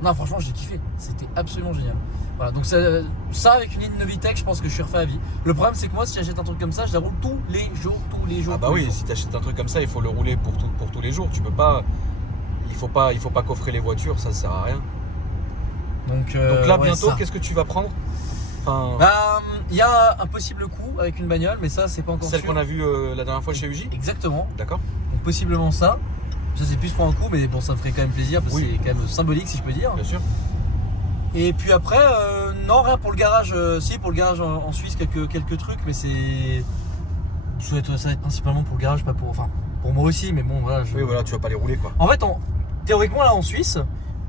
Non, franchement, j'ai kiffé. C'était absolument génial. Voilà, donc ça avec une ligne Novitec, je pense que je suis refait à vie. Le problème, c'est que moi, si j'achète un truc comme ça, je la roule tous les jours. Ah bah oui, si t'achètes un truc comme ça, il faut le rouler pour tous les jours. Tu peux pas. Il faut pas coffrer les voitures, ça sert à rien. Donc là, ouais, bientôt, ça. qu'est-ce que tu vas prendre? Enfin, Il y a un possible coup avec une bagnole, mais ça, c'est pas encore celle sûr. qu'on a vue la dernière fois chez UJ. Exactement. D'accord. Donc possiblement ça. Ça, c'est plus pour un coup, mais bon, ça me ferait quand même plaisir parce que Oui. c'est quand même symbolique, si je peux dire. Bien sûr. Et puis après, non, rien pour le garage. Si, pour le garage en Suisse, quelques trucs, mais c'est. Ça va être principalement pour le garage, pas pour. Enfin, pour moi aussi, mais bon, voilà. Oui, voilà, tu vas pas les rouler quoi. En fait, théoriquement, là en Suisse,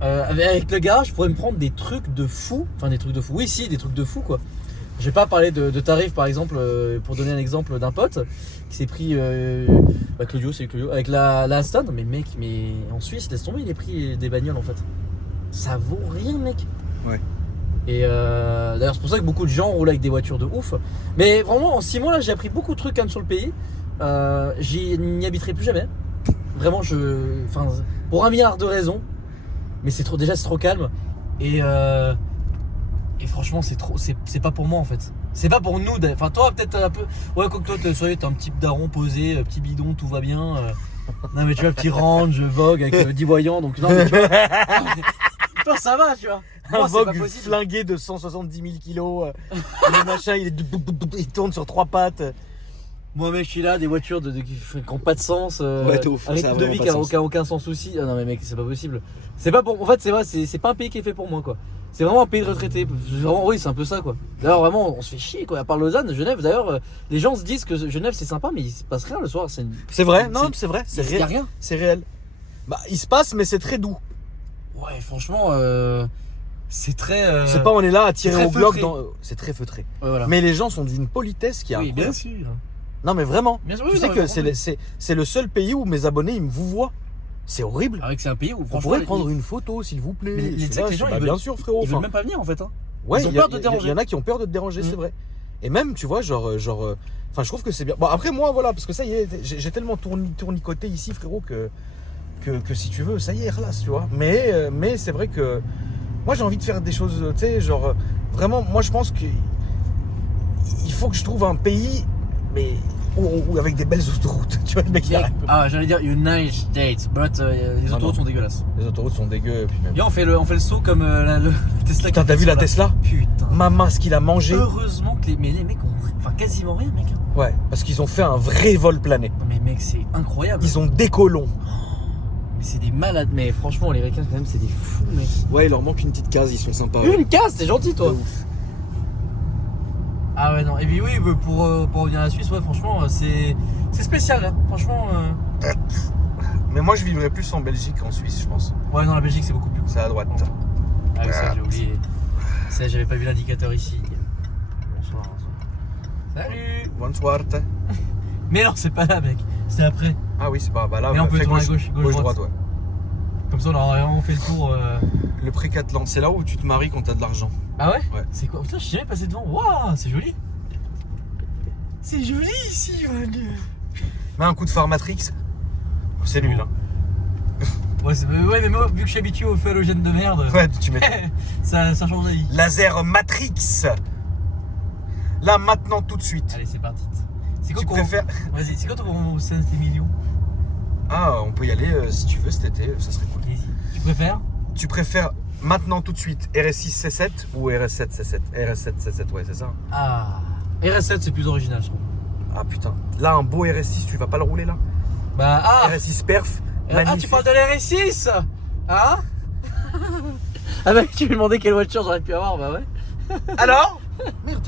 avec le garage, je pourrais me prendre des trucs de fou. Enfin, des trucs de fou. Oui, si, des trucs de fou quoi. Je vais pas parler de tarifs par exemple, pour donner un exemple d'un pote qui s'est pris. Claudio, c'est Claudio, avec la Aston. Mais mec, en Suisse, laisse tomber les prix des bagnoles en fait. Ça vaut rien, mec. Ouais. Et d'ailleurs, c'est pour ça que beaucoup de gens roulent avec des voitures de ouf. Mais vraiment, en 6 mois, là, j'ai appris beaucoup de trucs quand même sur le pays. J'y n'y habiterai plus jamais. Vraiment, enfin, pour 1 milliard de raisons. Mais c'est trop calme. Et franchement, c'est pas pour moi en fait. C'est pas pour nous. Enfin, toi, peut-être un peu. Ouais, quoi que toi, t'es un petit daron posé, petit bidon, tout va bien. Non, mais tu vois, petit range, Vogue avec 10 voyants. Donc, non, mais tu vois. Toi, ça va, tu vois. Un Moi, c'est Vogue pas possible. flingué de 170 000 kilos. Le machin, il tourne sur 3 pattes. Moi, mec, je suis là, des voitures qui n'ont pas de sens. Ouais, t'es ouf, un ça a rythme de vraiment vie pas qui de n'a sens. aucun sens aussi. Ah non, mais mec, c'est pas possible. C'est pas pour. En fait, c'est vrai, c'est pas un pays qui est fait pour moi, quoi. C'est vraiment un pays de retraités. Vraiment, oui, c'est un peu ça, quoi. D'ailleurs, vraiment, on se fait chier, quoi. À part Lausanne, Genève, d'ailleurs, les gens se disent que Genève, c'est sympa, mais il se passe rien le soir. C'est vrai, non, c'est vrai. Il y a rien. C'est réel. Bah, il se passe, mais c'est très doux. Ouais, franchement, c'est très. C'est pas on est là à tirer au globe. feutré. C'est très feutré. Ouais, voilà. Mais les gens sont d'une politesse qui est oui, incroyable. bien sûr. Non, mais vraiment. Bien sûr, Tu oui, sais non, que mais c'est le seul pays où mes abonnés ils me vous voient. C'est horrible. Avec c'est un pays où On franchement. pourrait prendre une photo, s'il vous plaît. Mais Je suis tu sais là, que les je gens, suis, ils bien veulent- sûr, frérot. Ils veulent Enfin, même pas venir en fait. Hein. ouais, ils ont il y a- peur de te déranger. Il y en a qui ont peur de te déranger, c'est vrai. Et même, tu vois, enfin, je trouve que c'est bien. Bon, après, moi, voilà, parce que ça y est, j'ai tellement tournicoté ici, frérot, que si tu veux, ça y est, relax, tu vois. Mais c'est vrai que moi, j'ai envie de faire des choses, tu sais, genre, vraiment, moi, je pense qu'il faut que je trouve un pays, mais où avec des belles autoroutes, tu vois, le mec, il arrive. Ah, j'allais dire United States, but les autoroutes sont dégueulasses. Les autoroutes sont dégueu, et puis même. Viens, on fait le saut comme le Tesla. Putain, t'as vu la Tesla? Putain. Maman, ce qu'il a mangé. Heureusement que les mecs ont. Enfin, quasiment rien, mec. Ouais, parce qu'ils ont fait un vrai vol plané. Non, mais mec, c'est incroyable. Ils ont des colons. Mais c'est des malades. Mais franchement, les Ricains, quand même, c'est des fous, mec. Ouais, il leur manque une petite case, ils sont sympas. Une casse, t'es gentil, toi. De ouf. Ah ouais, non. Et puis oui, pour revenir à la Suisse, ouais, franchement, c'est spécial, hein. Franchement. Mais moi, je vivrais plus en Belgique qu'en Suisse, je pense. Ouais, non, la Belgique, c'est beaucoup plus cool. C'est à droite. Ah oui, ça, j'ai oublié. Ça, j'avais pas vu l'indicateur ici. Bonsoir. Salut. Bonsoir. Mais non, c'est pas là, mec. C'est après. Ah oui, c'est pas. Bah là, Et on peut fait tourner à gauche, droite, ouais. Comme ça, on aura vraiment fait le tour. Le Pré-Catalan, c'est là où tu te maries quand t'as de l'argent. Ah ouais? Ouais. C'est quoi? Putain, je suis jamais passé devant. Waouh, c'est joli. C'est joli ici, mon Dieu. Mets un coup de phare Matrix. C'est nul, hein. Ouais, mais moi, vu que je suis habitué aux feux halogènes de merde, Ouais, tu mets. ça change la vie. Laser Matrix. Là, maintenant, tout de suite. Allez, c'est parti. C'est quoi Tu qu'on- préfères. Vas-y, c'est quoi ton Saint-Émilion? Ah, on peut y aller si tu veux cet été, ça serait cool. Vas-y. Tu préfères? Tu préfères maintenant tout de suite RS6 C7 ou RS7 C7? RS7 C7, ouais, c'est ça. Ah. RS7, c'est plus original, je trouve. Ah putain, là un beau RS6, tu vas pas le rouler là? Bah, ah. RS6 perf, Ah, magnifique. tu parles de l'RS6? Hein? Ah bah, tu me demandais quelle voiture j'aurais pu avoir, bah ouais. Alors? Merde.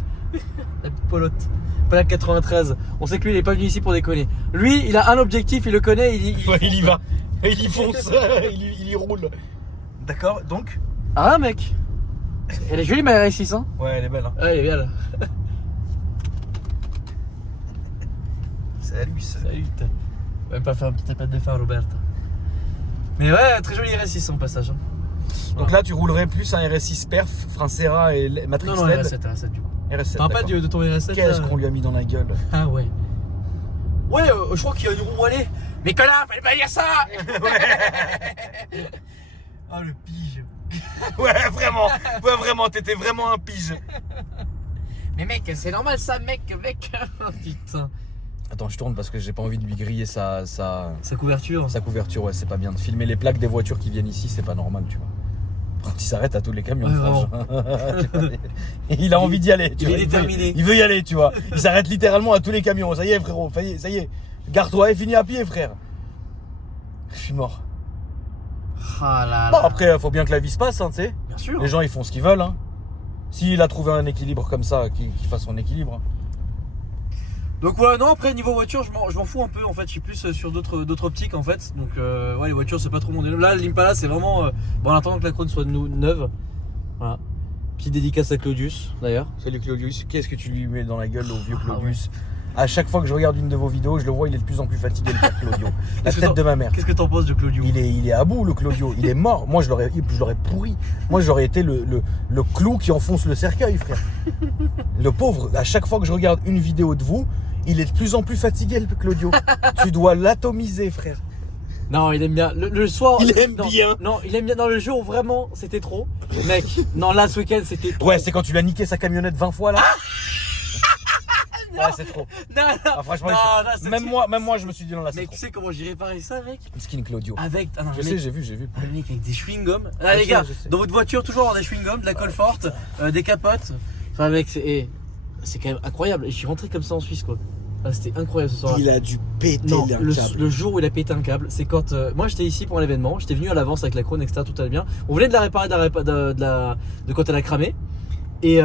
La petite Polotte. Pas la 93. On sait que lui, il est pas venu ici pour déconner. Lui, il a un objectif, il le connaît, Ouais, il y va. Il y fonce, il y roule. D'accord, donc? Ah, mec. Elle est jolie, ma RS6, hein? Ouais, elle est belle. Hein. Ouais, elle est bien là. Salut, Salut, t'as même pas fait un petit tapette de fin, Roberta. Mais ouais, très jolie RS6 en passage. Hein. Donc là, tu roulerais plus un RS6 perf, frein Serra et Matrix Non, non, LED. RS7 du coup. RS7. T'as pas d'accord. de ton RS7? Qu'est-ce là qu'on lui a mis dans la gueule? Ah ouais. Ouais, je crois qu'il y a une roue allée. Mais connard, fallait pas dire ça. Ah, le pige. Ouais, vraiment, t'étais vraiment un pige. Mais mec, c'est normal ça, mec. Putain. Attends, je tourne parce que j'ai pas envie de lui griller sa Sa couverture. Ouais, c'est pas bien. De filmer les plaques des voitures qui viennent ici, c'est pas normal, tu vois. Quand il s'arrête à tous les camions, Ouais, franchement. Il a envie d'y aller. Tu il vois, est déterminé. Il veut y aller, tu vois. Il s'arrête littéralement à tous les camions. Ça y est, frérot, ça y est. Gare-toi et finis à pied, frère. Je suis mort. Ah là Bon, là. après, faut bien que la vie se passe, hein, tu sais. Bien sûr. Les gens, ils font ce qu'ils veulent, hein. S'il a trouvé un équilibre comme ça, qu'il fasse son équilibre. Hein. Donc voilà, non, après niveau voiture, je m'en fous un peu en fait, je suis plus sur d'autres optiques en fait. Donc ouais, les voitures c'est pas trop mon délire. Là, l'Impala c'est vraiment bon, en attendant que la Krone soit neuve. Voilà. Petite dédicace à Claudius d'ailleurs. Salut Claudius, qu'est-ce que tu lui mets dans la gueule au vieux Ah, Claudius? À chaque fois que je regarde une de vos vidéos, je le vois, il est de plus en plus fatigué, le père Claudio. La Qu'est-ce que tête t'en- de ma mère. Qu'est-ce que t'en penses de Claudio? Il est à bout, le Claudio. Il est mort. Moi, je l'aurais pourri. Moi, j'aurais été le clou qui enfonce le cercueil, frère. Le pauvre, à chaque fois que je regarde une vidéo de vous, il est de plus en plus fatigué, le Claudio. Tu dois l'atomiser, frère. Non, il aime bien. Le soir. Il aime non, bien. Non, il aime bien. Dans le jour, vraiment, c'était trop. Mec, non, là, ce week-end, c'était trop. Ouais, c'est quand tu l'as niqué sa camionnette 20 fois, là. Ouais, c'est trop. Non, non. Ah, franchement, Non, il non, faut- c'est- même moi, je me suis dit non, là, c'est Mec, trop. tu sais comment j'ai réparé ça, mec? Skin Claudio. Avec. Ah non, Je mec, sais, j'ai vu. Ah, le mec avec des chewing-gums. Ah, Je les sais, gars, je sais. dans votre voiture, toujours avoir des chewing-gums, de la colle forte, des capotes. Enfin, mec, c'est quand même incroyable. Et je suis rentré comme ça en Suisse, quoi. Ah, c'était incroyable ce soir. Il a dû péter Non, un câble. le jour où il a pété un câble, c'est quand moi j'étais ici pour l'événement, j'étais venu à l'avance avec la Krone, etc. Tout allait bien. On venait de la réparer de quand elle a cramé. Et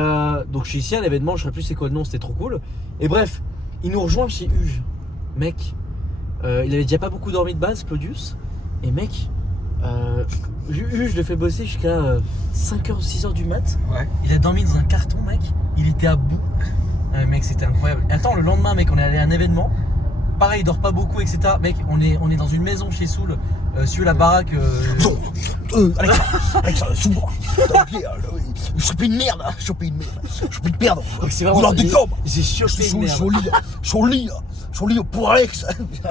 donc je suis ici à l'événement, je sais plus c'est quoi le nom, c'était trop cool. Et bref, il nous rejoint chez Huge. Mec, il avait déjà pas beaucoup dormi de base, Claudius. Et mec, Huge le fait bosser jusqu'à 5h ou 6h du mat. Ouais. Il a dormi dans un carton, mec. Il était à bout. Mec, c'était incroyable. Attends, le lendemain, mec, on est allé à un événement. Pareil, il dort pas beaucoup, etc. Mec, on est dans une maison chez Soul, sur la baraque. Alexandre, souvent. Je suis une merde, je suis une merde. Je suis une merde. C'est vraiment. Oula, des hommes. J'ai chopé une merde. Je suis au lit pour Alex.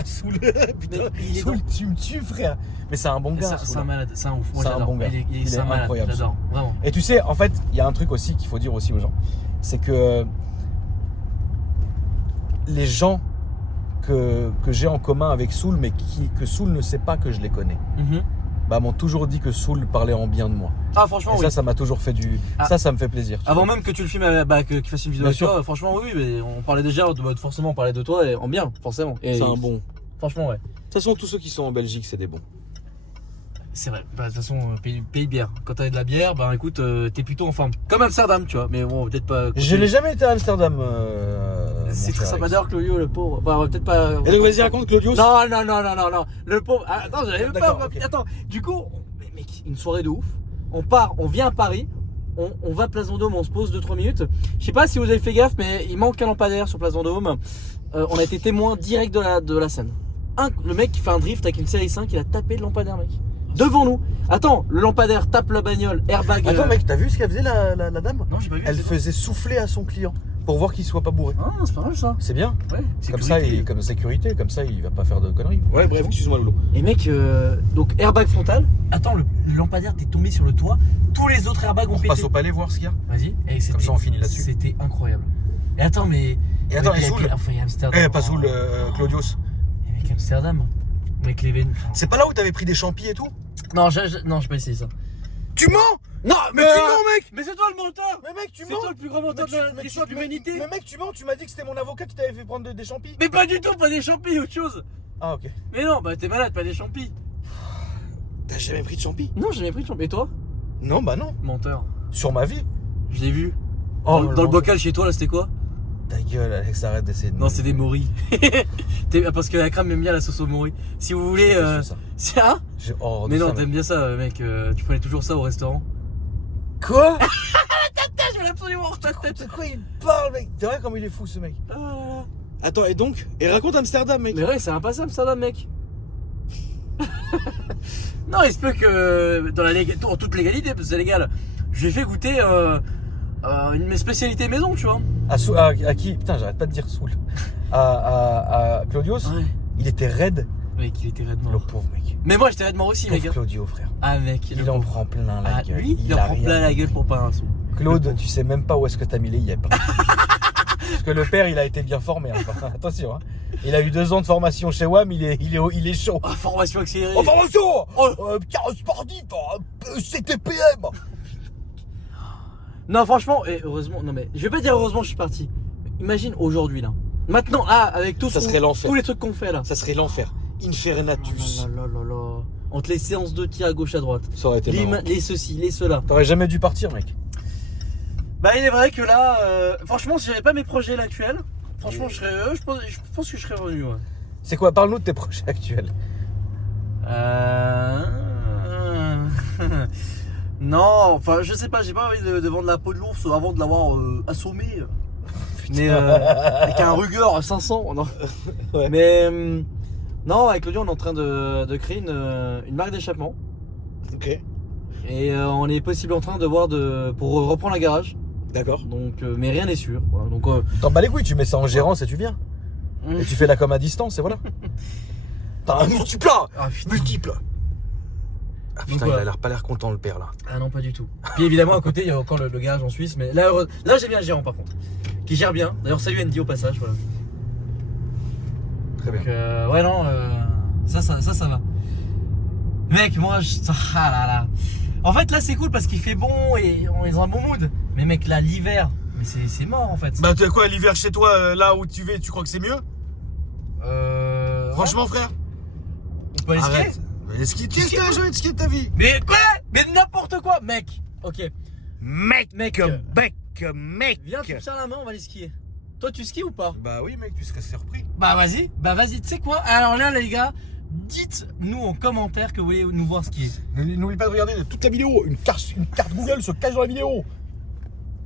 Soul, putain, il est Soul, tu me tues, frère. Mais c'est un bon gars. C'est un malade, c'est un ouf. Moi, C'est un j'adore. bon gars. Il est un malade, incroyable. j'adore, vraiment. Et tu sais, en fait, il y a un truc aussi qu'il faut dire aussi aux gens. C'est que les gens que j'ai en commun avec Soul, mais que Soul ne sait pas que je les connais, bah, m'ont toujours dit que Soul parlait en bien de moi. Ah, franchement, Et oui. ça m'a toujours fait du. Ça me fait plaisir. tu Avant vois. même que tu le filmes, qu'il fasse une vidéo Bien avec sûr. toi, franchement, oui, mais on parlait déjà de mode, forcément, on parlait de toi et en bien, forcément. Et C'est un bon. De Franchement, ouais. toute façon, tous ceux qui sont en Belgique, c'est des bons. C'est vrai. Bah, de toute façon, pays bière. Quand t'as de la bière, bah écoute, t'es plutôt en forme. Comme Amsterdam, tu vois. Mais bon, peut-être pas. Je n'ai jamais été à Amsterdam. C'est très sympa d'ailleurs, Claudio, le pauvre. Enfin, peut-être pas. Et donc, vas-y, raconte Claudio. Non. Le pauvre. Ah, attends, j'avais même pas. D'accord, ok. Attends, du coup, mais mec, une soirée de ouf. On part, on vient à Paris. On va à Place Vendôme, on se pose 2-3 minutes. Je sais pas si vous avez fait gaffe, mais il manque un lampadaire sur Place Vendôme. On a été témoin direct de la scène. Le mec qui fait un drift avec une série 5, il a tapé le lampadaire, mec. Devant nous. Attends, le lampadaire tape la bagnole, airbag. Attends, mec, t'as vu ce qu'elle faisait la dame? Non, j'ai pas vu. Elle faisait souffler à son client pour voir qu'il soit pas bourré. Ah, c'est pas mal ça. C'est bien. Ouais. Comme ça, comme sécurité, comme ça, il va pas faire de conneries. Ouais, bref, excuse-moi, Lolo. Et mec, donc airbag frontal. Attends, le lampadaire t'es tombé sur le toit. Tous les autres airbags ont On pété. passe au palais voir ce qu'il y a. Vas-y. Et Comme ça, on finit là-dessus. C'était incroyable. Et attends, mais. Et attends, mec, et Soul. Enfin, il y a Amsterdam. Eh, pas Soul, Claudios. Et mec, Amsterdam. Mec, l'événement. C'est pas là où t'avais pris des champis et tout? Non, j'ai pas essayé ça. Tu mens? Non, Mais tu mens, mec! Mais c'est toi le menteur! Mais mec, tu C'est mens! toi le plus grand menteur de l'histoire de l'humanité! Mais mec, tu mens, tu m'as dit que c'était mon avocat qui t'avait fait prendre des champis. Mais pas du tout, pas des champis, autre chose! Ah, ok. Mais non, bah t'es malade, pas des champis! T'as jamais pris de champis? Non, j'ai jamais pris de champis. Et toi? Non, bah non. Menteur. Sur ma vie. Je l'ai vu. Oh, Dans le bocal chez toi, là, c'était quoi? Ta gueule, Alex, arrête d'essayer de. Non, c'est des moris. Parce que la crème aime bien la sauce aux moris. Si vous voulez. Ça. C'est un? J'ai horreur de Mais ça, non, mec. t'aimes bien ça, mec. Tu prenais toujours ça au restaurant. Quoi? Je voulais absolument voir ta tête. De quoi il parle, mec? T'es vrai comme il est fou, ce mec. Ah. Attends, et donc? Et raconte Amsterdam, mec. Mais ouais, c'est impassable, Amsterdam, mec. Non, il se peut que dans en toute légalité, parce que c'est légal, je lui ai fait goûter une de mes spécialités maison, tu vois. À qui? Putain, j'arrête pas de dire Soul. À Claudios, Ouais. il était raide. Mec, il était raide Le mort. pauvre mec. Mais moi, j'étais raide mort aussi, Pauvre mec. Hein. Claudio, frère. Ah, mec, Il en prend plein la Ah, gueule. lui, il en a prend rien plein la à gueule pour pas un sou. Claude, tu sais même pas où est-ce que t'as mis les yeux. Parce que le père, il a été bien formé. Hein. Attention, hein. Il a eu 2 ans de formation chez WAM, il est chaud. Ah, formation accélérée. En formation Oh. Carrosse sportif, CTPM. Non, franchement, et heureusement, non mais, je vais pas dire heureusement, je suis parti. Imagine aujourd'hui, là. Maintenant, là, avec tout Ça serait l'enfer. tous les trucs qu'on fait, là. Ça serait l'enfer. Infernatus. Oh là là là là. Entre les séances de tir à gauche à droite. Ça aurait été marrant. Les ceci, les cela. T'aurais jamais dû partir, mec. Bah, il est vrai que là, franchement, si j'avais pas mes projets là actuels, franchement, je pense que je serais revenu, ouais. C'est quoi? Parle-nous de tes projets actuels. Non, enfin, je sais pas, j'ai pas envie de vendre la peau de l'ours avant de l'avoir assommé. Mais avec un Ruger 500, non. Ouais. Mais non, avec Claudio, on est en train de créer une marque d'échappement. Ok. Et on est possible en train de voir pour reprendre la garage. D'accord. Donc, mais rien n'est sûr. Voilà. Donc, T'en bats les couilles, tu mets ça en gérance et tu viens. Et tu fais la com à distance et voilà. T'as un multiple là. Ah, putain. Multiple. Ah putain, Donc, il a l'air pas l'air content le père là. Ah non, pas du tout. Puis évidemment, à côté, il y a encore le garage en Suisse. Mais là, j'ai bien un gérant par contre. Qui gère bien. D'ailleurs, salut Andy au passage. Voilà. Très bien. Donc, ouais, non, ça va. Mec, moi, ah là là. En fait, là, c'est cool parce qu'il fait bon et on est dans un bon mood. Mais mec, là, l'hiver, mais c'est mort en fait. Bah, tu as quoi l'hiver chez toi, là où tu vas, tu crois que c'est mieux? Franchement, frère, on peut aller skier. arrête. Qu'est-ce que t'as jamais de skier de ta vie? Mais quoi? Mais n'importe quoi, mec. Ok. Mec, Mec. mec. Viens, tu me tiens la main, on va aller skier. Toi, tu skis ou pas? Bah oui, mec, tu serais surpris. Bah vas-y, tu sais quoi? Alors là, les gars, dites-nous en commentaire que vous voulez nous voir skier. N'oublie pas de regarder toute la vidéo. Une carte Google se cache dans la vidéo.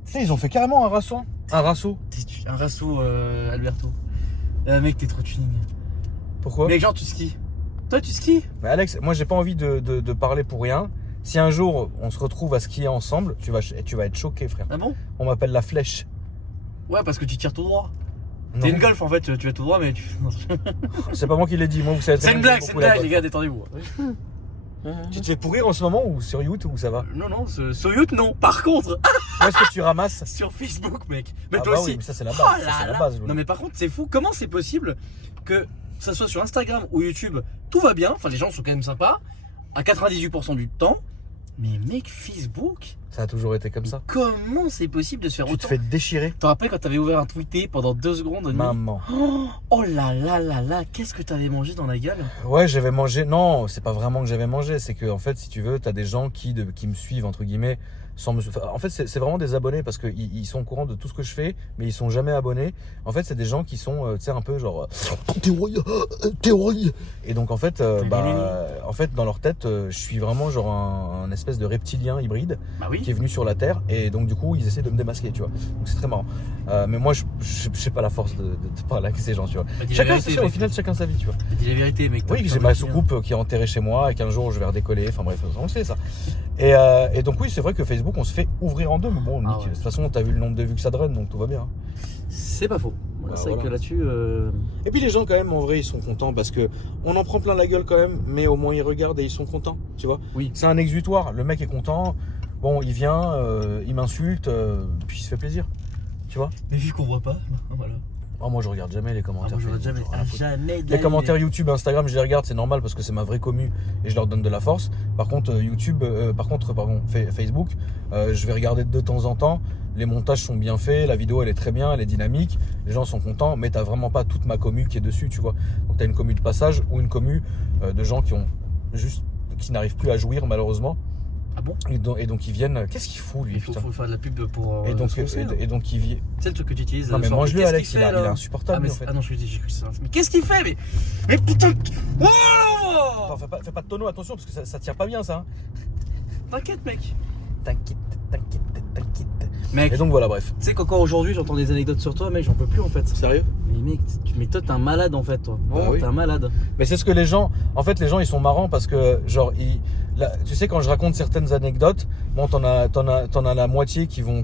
Tu sais, ils ont fait carrément un rasso. Un rasso. Un rasso, Alberto. Mec, t'es trop tuning. Pourquoi? Mec, genre, tu skis. Toi, tu skis? Mais Alex, moi j'ai pas envie de parler pour rien. Si un jour on se retrouve à skier ensemble, tu vas être choqué, frère. Ah bon? On m'appelle la flèche. Ouais, parce que tu tires tout droit. Non. T'es une golf en fait, tu vas tout droit, mais tu. C'est pas moi qui l'ai dit, moi vous savez. C'est une blague, les gars, détendez-vous. Tu te fais pourrir en ce moment ou sur YouTube ou ça va? Non, sur YouTube, non. Par contre, Où est-ce que tu ramasses? sur Facebook, mec. Mais Ah toi bah aussi. oui, mais ça c'est la base. Oh ça, là c'est la là. base. Non, mais par contre, c'est fou. Comment c'est possible que ça soit sur Instagram ou YouTube, tout va bien. Enfin, les gens sont quand même sympas à 98% du temps. Mais mec, Facebook, Ça a toujours été comme ça. comment c'est possible de se faire Tu te autant? fais déchirer. T'en rappelles quand t'avais ouvert un tweeté pendant 2 secondes? Maman. Oh là là là là, qu'est-ce que t'avais mangé dans la gueule? Ouais, j'avais mangé. Non, c'est pas vraiment que j'avais mangé. C'est que, en fait, si tu veux, t'as des gens qui me suivent, entre guillemets, sans me. Enfin, en fait, c'est vraiment des abonnés parce qu'ils sont au courant de tout ce que je fais, mais ils sont jamais abonnés. En fait, c'est des gens qui sont, tu sais, un peu genre. Théorie. Et donc, en fait, dans leur tête, je suis vraiment genre un espèce de reptilien hybride Bah oui. qui est venu sur la Terre. Et donc, du coup, ils essaient de me démasquer, tu vois. Donc, c'est très marrant. Mais moi, je sais pas la force de parler avec ces gens, tu vois. Bah, dis la Chacun, vérité, c'est ça, au mec. final, chacun sa vie, tu vois. Dis la vérité, mec. Oui, j'ai ma soucoupe qui est enterrée chez moi et qu'un jour je vais redécoller. Enfin bref, on sait ça. Et donc oui, c'est vrai que Facebook, on se fait ouvrir en deux. Mais bon, Ah Nick, ouais. de toute façon, t'as vu le nombre de vues que ça draine, donc tout va bien. C'est pas faux. Voilà, Bah, c'est vrai voilà. que là-dessus. Et puis les gens quand même, en vrai, ils sont contents parce que on en prend plein la gueule quand même, mais au moins ils regardent et ils sont contents, tu vois. Oui. C'est un exutoire. Le mec est content. Bon, il vient, il m'insulte, puis il se fait plaisir, tu vois. Mais vu qu'on voit pas, voilà. Oh, moi je regarde jamais les Ah, commentaires. moi, je regarde jamais. Facebook, rien à foutre. Jamais de Les la commentaires vie. YouTube, Instagram, je les regarde, c'est normal parce que c'est ma vraie commu et je leur donne de la force. Par contre, Facebook, je vais regarder de temps en temps. Les montages sont bien faits, la vidéo elle est très bien, elle est dynamique, les gens sont contents, mais t'as vraiment pas toute ma commu qui est dessus, tu vois. Donc t'as une commu de passage ou une commu de gens qui n'arrivent plus à jouir malheureusement. Ah bon? Et donc ils viennent. Qu'est-ce qu'il fout lui, Il faut putain. faire de la pub pour. Et donc sponsor. et donc ils viennent. C'est le truc que tu utilises. Non mais genre, mange-le qu'est-ce Alex, qu'il il fait, est là insupportable lui, en fait. Ah non, j'ai cru que c'est ça. Mais qu'est-ce qu'il fait? Mais putain. Wow. Attends, fais pas de tonneau, attention parce que ça tient pas bien ça. Hein. T'inquiète, mec. T'inquiète. Mec, Et donc voilà, bref. tu sais qu'encore aujourd'hui, j'entends des anecdotes sur toi, mec, j'en peux plus en fait. Sérieux? Mais mec, toi, t'es un malade en fait, toi. Vraiment, oui. t'es un malade. Mais c'est ce que les gens. En fait, les gens, ils sont marrants parce que, genre, tu sais, quand je raconte certaines anecdotes, bon, t'en as la moitié qui vont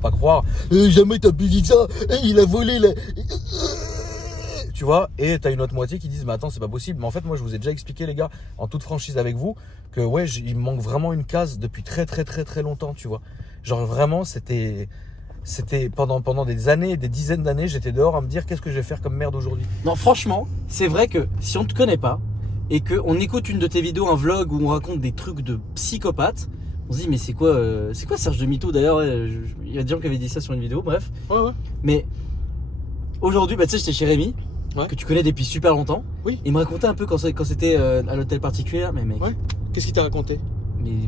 pas croire. Jamais t'as pu dire ça. Il a volé la. Tu vois, et t'as une autre moitié qui disent, mais attends, c'est pas possible. Mais en fait, moi, je vous ai déjà expliqué, les gars, en toute franchise avec vous, que ouais, il me manque vraiment une case depuis très longtemps, tu vois. Genre, vraiment, c'était pendant des années, des dizaines d'années, j'étais dehors à me dire qu'est-ce que je vais faire comme merde aujourd'hui. Non, franchement, c'est vrai que si on te connaît pas et qu'on écoute une de tes vidéos, un vlog où on raconte des trucs de psychopathe, on se dit, mais c'est quoi Serge de Mito d'ailleurs? Il y a des gens qui avaient dit ça sur une vidéo, bref. Ouais. Mais aujourd'hui, bah, tu sais, j'étais chez Rémi, Ouais. que tu connais depuis super longtemps. Oui. Il me racontait un peu quand c'était à l'hôtel particulier, mais mec. Ouais. Qu'est-ce qu'il t'a raconté?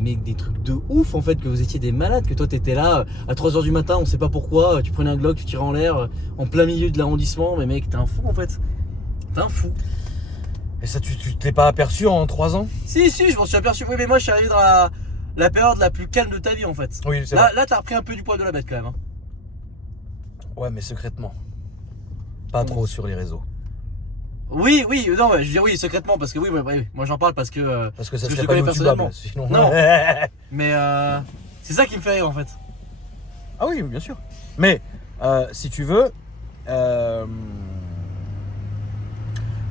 Mais des trucs de ouf en fait, que vous étiez des malades, que toi t'étais là à 3h du matin, on sait pas pourquoi, tu prenais un Glock, tu tirais en l'air en plein milieu de l'arrondissement, mais mec, t'es un fou en fait. T'es un fou. Et ça, tu t'es pas aperçu en 3 ans? Si, je m'en suis aperçu. Oui, mais moi je suis arrivé dans la période la plus calme de ta vie en fait. Oui, c'est vrai. Là, t'as repris un peu du poids de la bête quand même. Hein. Ouais, mais secrètement. Pas trop sur les réseaux. Oui, non, je veux dire oui, secrètement, parce que oui, moi j'en parle parce que. Parce que ça Parce que serait je pas te connais youtubable. Sinon. Non. Mais c'est ça qui me fait rire en fait. Ah oui, bien sûr. Mais si tu veux,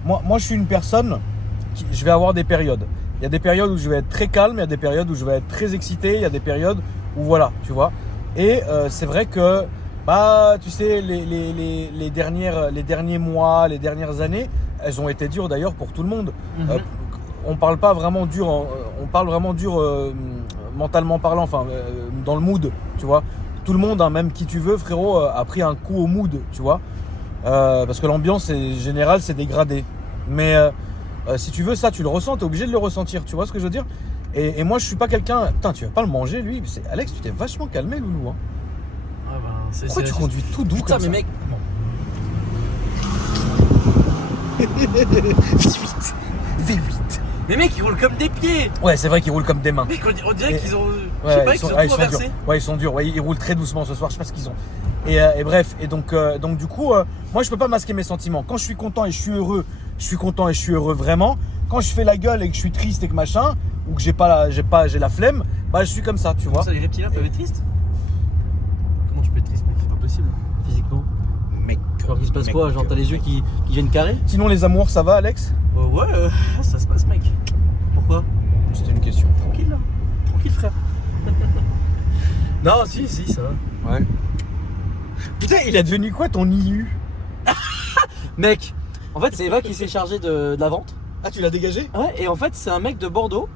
moi je suis une personne je vais avoir des périodes. Il y a des périodes où je vais être très calme, il y a des périodes où je vais être très excité, il y a des périodes où voilà, tu vois. Et c'est vrai que bah tu sais les derniers mois, les dernières années, elles ont été dures d'ailleurs pour tout le monde. On parle pas vraiment dur, on parle vraiment dur mentalement parlant, enfin dans le mood, tu vois. Tout le monde, hein, même qui tu veux, frérot, a pris un coup au mood, tu vois. Parce que l'ambiance générale s'est dégradée. Mais si tu veux ça, tu le ressens, t'es obligé de le ressentir. Tu vois ce que je veux dire? Et moi, je suis pas quelqu'un. Putain, tu vas pas le manger, lui. Alex, tu t'es vachement calmé, loulou. Hein. Ah bah, Pourquoi tu conduis tout doux Putain, comme ça? mais mec. Bon. V8. Mais mec, ils roulent comme des pieds. Ouais, c'est vrai qu'ils roulent comme des mains. Mec, on dirait qu'ils ont. Je Ouais, sais pas, ils qu'ils ont sont tout renversé. durs. Ouais, ils sont durs. Ouais, ils roulent très doucement ce soir. Je sais pas ce qu'ils ont. Et bref. Et donc du coup, moi, je peux pas masquer mes sentiments. Quand je suis content et je suis heureux, je suis content et je suis heureux vraiment. Quand je fais la gueule et que je suis triste et que machin, ou que j'ai la flemme, bah je suis comme ça, tu vois. Ça, les reptiliens peuvent être tristes. Comment tu peux être triste, mec? C'est pas possible. Physiquement. Mec. Alors qu'il se passe quoi? Genre, t'as les yeux qui viennent carrés? Sinon, les amours, ça va, Alex? Ouais, ça se passe, mec. Pourquoi? C'était une question. Tranquille, là. Tranquille, frère. Non, si, ça va. Ouais. Putain, il est devenu quoi ton IU? Mec, en fait, c'est Eva qui s'est chargée de la vente. Ah, tu l'as dégagé? Ouais, et en fait, c'est un mec de Bordeaux,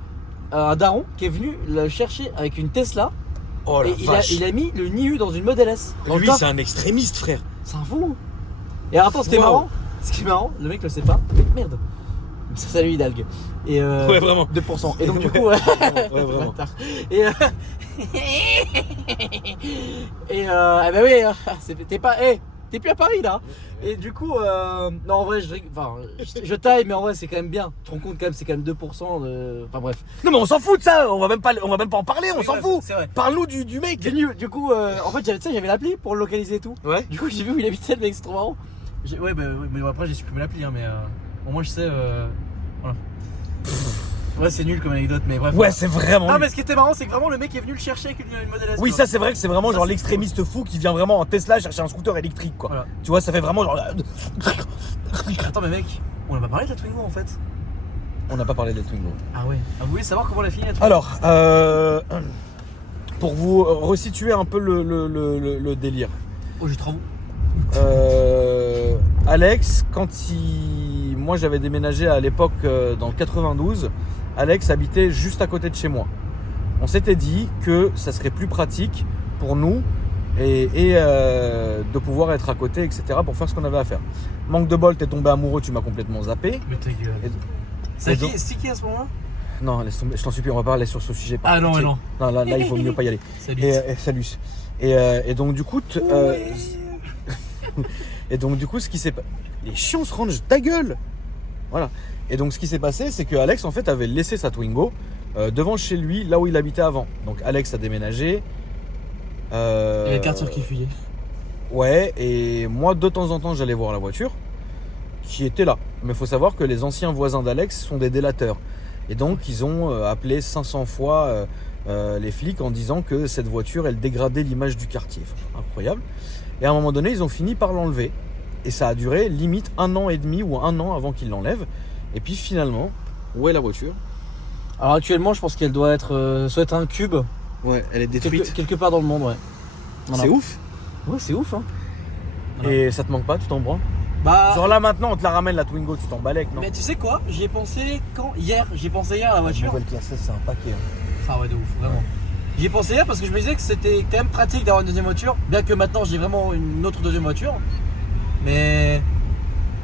un daron, qui est venu le chercher avec une Tesla. Oh la Et vache. il a mis le NIU dans une Model S. Dans le Lui, coffre. c'est un extrémiste, frère. C'est un fou. Et alors, attends, ce qui est marrant, le mec le sait pas. Merde. Salut Hidalgue. Et Ouais, vraiment. 2%. Et donc, du coup, Ouais, vraiment. bâtard. Et bah oui, t'es plus à Paris là. Et du coup, non en vrai, je taille, mais en vrai, c'est quand même bien. Tu te rends compte quand même, c'est quand même 2% de. Enfin bref. Non, mais on s'en fout de ça. On va même pas en parler. On Oui, s'en ouais, fout. c'est vrai. Parle-nous du mec. Du coup, en fait, j'avais l'appli pour le localiser et tout. Ouais. Du coup, j'ai vu où il habitait, le mec, c'est trop marrant. Ouais, mais après, j'ai supprimé l'appli, hein, mais au moins, je sais. Voilà. Ouais, c'est nul comme anecdote, mais bref. Ouais, c'est vraiment. Non, nul. mais ce qui était marrant, c'est que vraiment le mec est venu le chercher avec une Model S. Oui, tu ça vois. c'est vrai que c'est vraiment Ça, genre c'est l'extrémiste fou qui vient vraiment en Tesla chercher un scooter électrique quoi. Voilà. Tu vois, ça fait vraiment genre. Attends, mais mec, on n'a pas parlé de la Twingo en fait. On n'a pas parlé de la Twingo. Ah ouais. Ah, vous voulez savoir comment elle a fini la Twingo? Alors, pour vous resituer un peu le délire. Oh, j'ai trop. Alex, moi j'avais déménagé à l'époque dans le 92, Alex habitait juste à côté de chez moi. On s'était dit que ça serait plus pratique pour nous et de pouvoir être à côté, etc. pour faire ce qu'on avait à faire. Manque de bol, t'es tombé amoureux, tu m'as complètement zappé. Mais ta gueule. Et C'est qui à ce moment-là? Non, laisse tomber, je t'en supplie, on va pas aller sur ce sujet. Ah non, pitié. non. Non, là il vaut mieux pas y aller. Salut. Salut. Et donc du coup, et donc du coup, ce qui s'est passé, les chiens se rangent ta gueule. Voilà. Et donc ce qui s'est passé, c'est que Alex en fait avait laissé sa Twingo devant chez lui, là où il habitait avant. Donc Alex a déménagé. Il y avait le quartier qui fuyait. Ouais. Et moi, de temps en temps, j'allais voir la voiture qui était là. Mais il faut savoir que les anciens voisins d'Alex sont des délateurs. Et donc ils ont appelé 500 fois les flics en disant que cette voiture, elle dégradait l'image du quartier. Enfin, incroyable. Et à un moment donné, ils ont fini par l'enlever. Et ça a duré limite 1 an et demi ou 1 an avant qu'ils l'enlèvent. Et puis finalement, où est la voiture? Alors actuellement, je pense qu'elle doit être soit un cube Ouais, elle est détruite. quelque part dans le monde, ouais. Voilà. C'est ouf. Ouais, c'est ouf, hein. Voilà. Et ça te manque pas, tu t'en branles? Bah. Genre là maintenant, on te la ramène la Twingo, tu t'en balèques, non? Mais tu sais quoi? J'y ai pensé quand? Hier. J'y ai pensé hier à la voiture. Nouvelle classe S, c'est un paquet. Hein. Ah ouais, de ouf, vraiment. J'y ai pensé hier parce que je me disais que c'était quand même pratique d'avoir une deuxième voiture. Bien que maintenant j'ai vraiment une autre deuxième voiture. Mais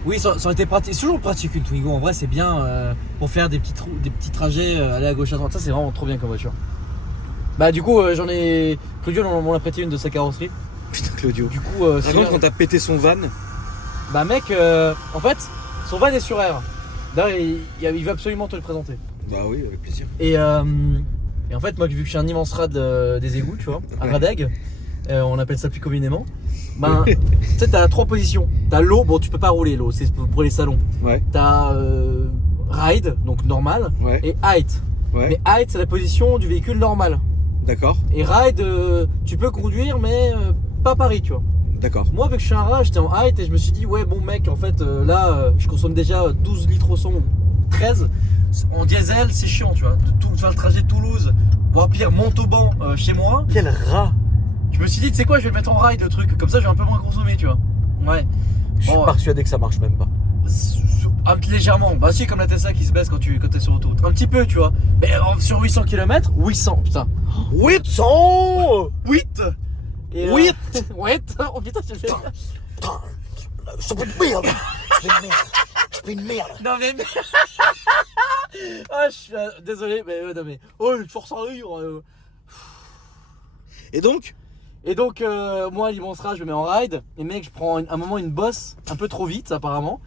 oui, ça aurait été pratique. C'est toujours pratique une Twingo. En vrai, c'est bien pour faire des petits trajets, aller à gauche à droite. Ça, c'est vraiment trop bien comme voiture. Bah, du coup, j'en ai. Claudio m'en a prêté une de sa carrosserie. Putain, Claudio. Du coup, c'est Raconte quand t'as pété son van. Bah, mec, en fait, son van est sur R. D'ailleurs, il veut absolument te le présenter. Bah oui, avec plaisir. Et en fait, moi, vu que je suis un immense rat des égouts, tu vois, un radeg, on appelle ça plus communément. Ben, tu sais, t'as 3 positions. T'as l'eau, bon, tu peux pas rouler l'eau, c'est pour les salons. Ouais. T'as ride, donc normal, Ouais. et height. Ouais. Mais height, c'est la position du véhicule normal. D'accord. Et ride, tu peux conduire, mais pas Paris, tu vois. D'accord. Moi, avec que je suis un rat, j'étais en height et je me suis dit, ouais, bon, mec, en fait, là, je consomme déjà 12 litres au son, 13. En diesel, c'est chiant, tu vois. De faire le trajet de Toulouse, voire pire, Montauban chez moi. Quel rat. Je me suis dit, tu sais quoi, je vais le mettre en ride le truc, comme ça je vais un peu moins consommer, tu vois. Ouais. Je suis Bon, persuadé que ça marche même pas. légèrement. Bah, si, comme la Tesla qui se baisse quand t'es sur l'autoroute. Un petit peu, tu vois. Mais sur 800 km, 800, putain. 800. 8 et, 8. 8. Oh putain, je fais. Putain, ça peut être merde. Tu fais une merde. Non mais. Ah, je suis désolé, mais non mais. Oh, il force à rire. Et donc Moi, l'immense je me mets en ride. Et mec, je prends un moment une bosse un peu trop vite, apparemment.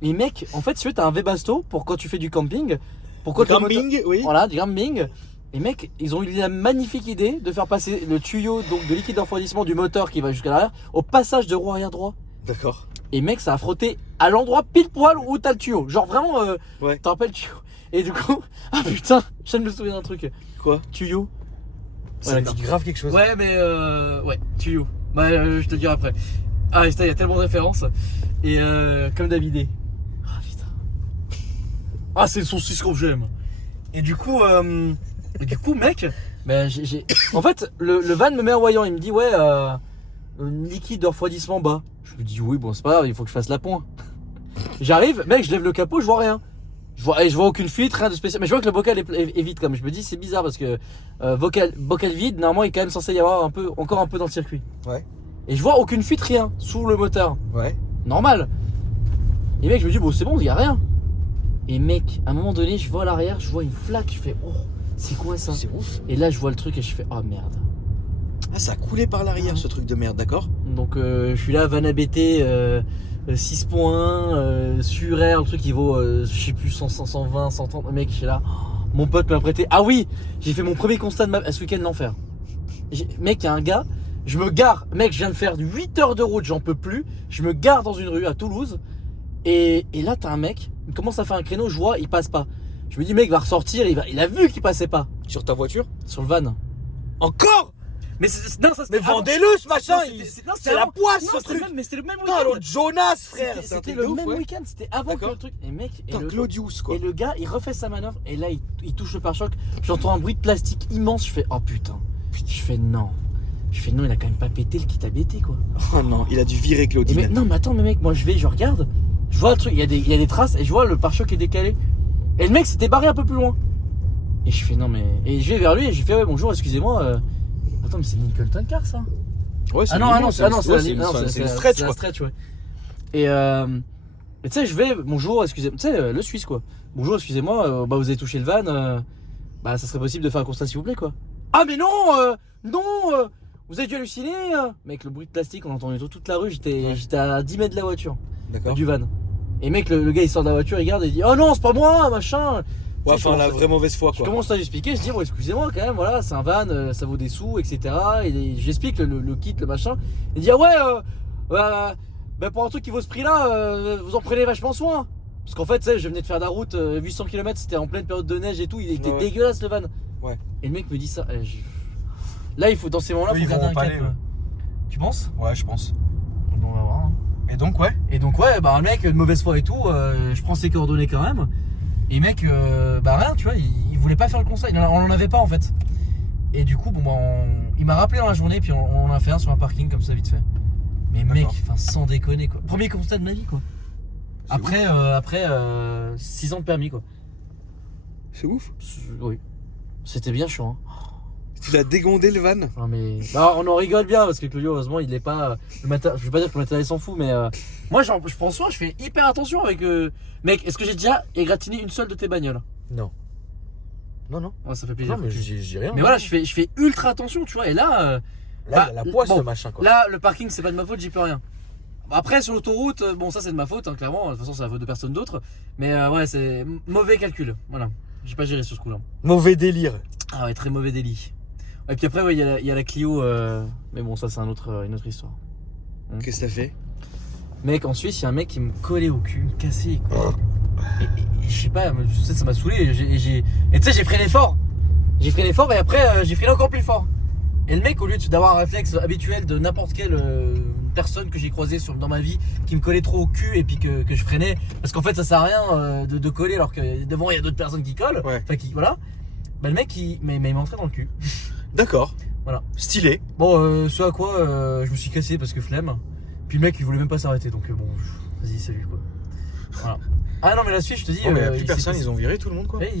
Et mec, en fait, tu veux, t'as un Webasto pour quand tu fais du camping. Pourquoi du camping, oui. Voilà, du camping. Et mec, ils ont eu la magnifique idée de faire passer le tuyau donc de liquide de refroidissement du moteur qui va jusqu'à l'arrière au passage de roue arrière droit. D'accord. Et mec, ça a frotté à l'endroit pile poil où t'as le tuyau. Genre vraiment, Ouais. t'en rappelles le tuyau. Et du coup, ah putain, je viens de me souvenir d'un truc. Quoi? Tuyau. Ça me dit grave quelque chose. Ouais, mais ouais, tuyau. Bah, je te le dirai après. Ah, il y a tellement de références. Et comme David. Ah putain. Ah, c'est son saucisson que j'aime. Et du coup, mec, bah, en fait, le van me met en voyant. Il me dit, ouais, liquide de refroidissement bas. Je me dis, oui, bon, c'est pas grave, il faut que je fasse la pointe. J'arrive, mec, je lève le capot, je vois rien. Je vois aucune fuite, rien de spécial. Mais je vois que le bocal est vide, comme je me dis, c'est bizarre parce que bocal vide, normalement, il est quand même censé y avoir encore un peu dans le circuit. Ouais. Et je vois aucune fuite, rien, sous le moteur. Ouais. Normal. Et mec, je me dis, bon, c'est bon, il y a rien. Et mec, à un moment donné, je vois à l'arrière, je vois une flaque, je fais, oh, c'est quoi ça? C'est ouf. Et là, je vois le truc et je fais, oh merde. Ah, ça a coulé par l'arrière, ce truc de merde, d'accord? Donc, je suis là, van ABT 6.1, sur Air, le truc qui vaut, je sais plus, 120, 130. Mec, je suis là, oh, mon pote m'a prêté. Ah oui, j'ai fait mon premier constat de ce week-end, l'enfer. Mec, il y a un gars, je me gare, mec, je viens de faire 8 heures de route, j'en peux plus. Je me gare dans une rue à Toulouse. Et là, t'as un mec, il commence à faire un créneau, je vois, il passe pas. Je me dis, mec, va ressortir, il a vu qu'il passait pas. Sur ta voiture? Sur le van. Encore? Mais non, ça Mais vendez-le ce machin! C'est la poisse ce truc! Mais c'était le même Putain, week-end. l'autre Jonas, frère! C'était le même week-end, c'était avant que le truc. Et mec, Putain, Claudius quoi. et le gars, il refait sa manœuvre, et là, il touche le pare-choc. J'entends un bruit de plastique immense, je fais, oh putain. Je fais, non, il a quand même pas pété le kit ABT quoi. Oh non, il a dû virer Claudine. Non, mais attends, mais mec, moi je regarde, je vois le truc, il y a des traces, et je vois le pare-choc est décalé. Et le mec s'était barré un peu plus loin. Et je fais, non, mais. Et je vais vers lui, et je lui fais, ouais, bonjour, excusez-moi. Attends, mais c'est Nicholton Car ça? Ouais, c'est c'est une stretch quoi. Ouais. Et tu sais, je vais, bonjour, excusez-moi, tu sais, le Suisse quoi. Bonjour, excusez-moi, bah vous avez touché le van, bah ça serait possible de faire un constat s'il vous plaît quoi. Ah mais non, vous avez dû halluciner. Mec, le bruit de plastique, on entendait toute la rue, j'étais à 10 mètres de la voiture. D'accord. Du van. Et mec, le gars il sort de la voiture, il regarde et il dit, oh non, c'est pas moi, machin. Ouais, enfin, la vraie mauvaise foi Je quoi. commence à lui expliquer, je dis, bon, excusez-moi quand même, voilà, c'est un van, ça vaut des sous, etc. Et j'explique le kit, le machin. Il dit, ah ouais, bah, pour un truc qui vaut ce prix-là, vous en prenez vachement soin. Parce qu'en fait, tu sais, je venais de faire la route 800 km, c'était en pleine période de neige et tout, il était dégueulasse le van. Ouais. Et le mec me dit ça. Là, il faut, dans ces moments-là, Oui, faut garder un palais, cap. Tu penses? Ouais, je pense. Bon, on va voir. Hein. Et donc, ouais. Bah, le mec, de mauvaise foi et tout, je prends ses coordonnées quand même. Et mec, bah rien, tu vois, il voulait pas faire le constat, on en avait pas en fait. Et du coup, bon, bah, il m'a rappelé dans la journée, puis on en a fait un sur un parking comme ça, vite fait. Mais mec, enfin, sans déconner quoi. Premier constat de ma vie quoi. Après 6 ans de permis quoi. C'est ouf. Oui. C'était bien chiant. Hein. Tu l'as dégondé le van? Non mais bah, on en rigole bien parce que Claudio heureusement il est pas je vais pas dire que le matériel s'en fout mais moi je prends soin, je fais hyper attention avec mec, est-ce que j'ai déjà égratigné une seule de tes bagnoles? Non. Ouais, ça fait plaisir. Non mais j'ai rien. Mais voilà, je fais ultra attention, tu vois, et là il y a la poisse le machin quoi. Là le parking c'est pas de ma faute, j'y peux rien. Après sur l'autoroute, bon ça c'est de ma faute hein, clairement, de toute façon c'est la faute de personne d'autre, mais ouais, c'est mauvais calcul. Voilà. J'ai pas géré sur ce coup-là. Mauvais délire. Ah ouais, très mauvais délit. Et puis après, ouais, il y a la Clio, mais bon, ça c'est une autre histoire. Qu'est-ce que t'as fait? Mec, en Suisse, il y a un mec qui me collait au cul, me cassait quoi. Et je sais pas, tu sais, ça m'a saoulé. Et tu sais, j'ai freiné fort. Et après, j'ai freiné encore plus fort. Et le mec, au lieu d'avoir un réflexe habituel de n'importe quelle personne que j'ai croisée dans ma vie qui me collait trop au cul et puis que je freinais, parce qu'en fait, ça sert à rien de coller alors que devant il y a d'autres personnes qui collent. Ouais. Enfin, voilà. Bah, le mec, il m'a entré dans le cul. D'accord. Voilà. Stylé. Bon, ce à quoi je me suis cassé parce que flemme. Puis le mec il voulait même pas s'arrêter donc bon, vas-y, salut quoi. Voilà. Ah non, mais la suite, je te dis. Oh, mais y a plus personne, ils ont viré tout le monde quoi. Ouais,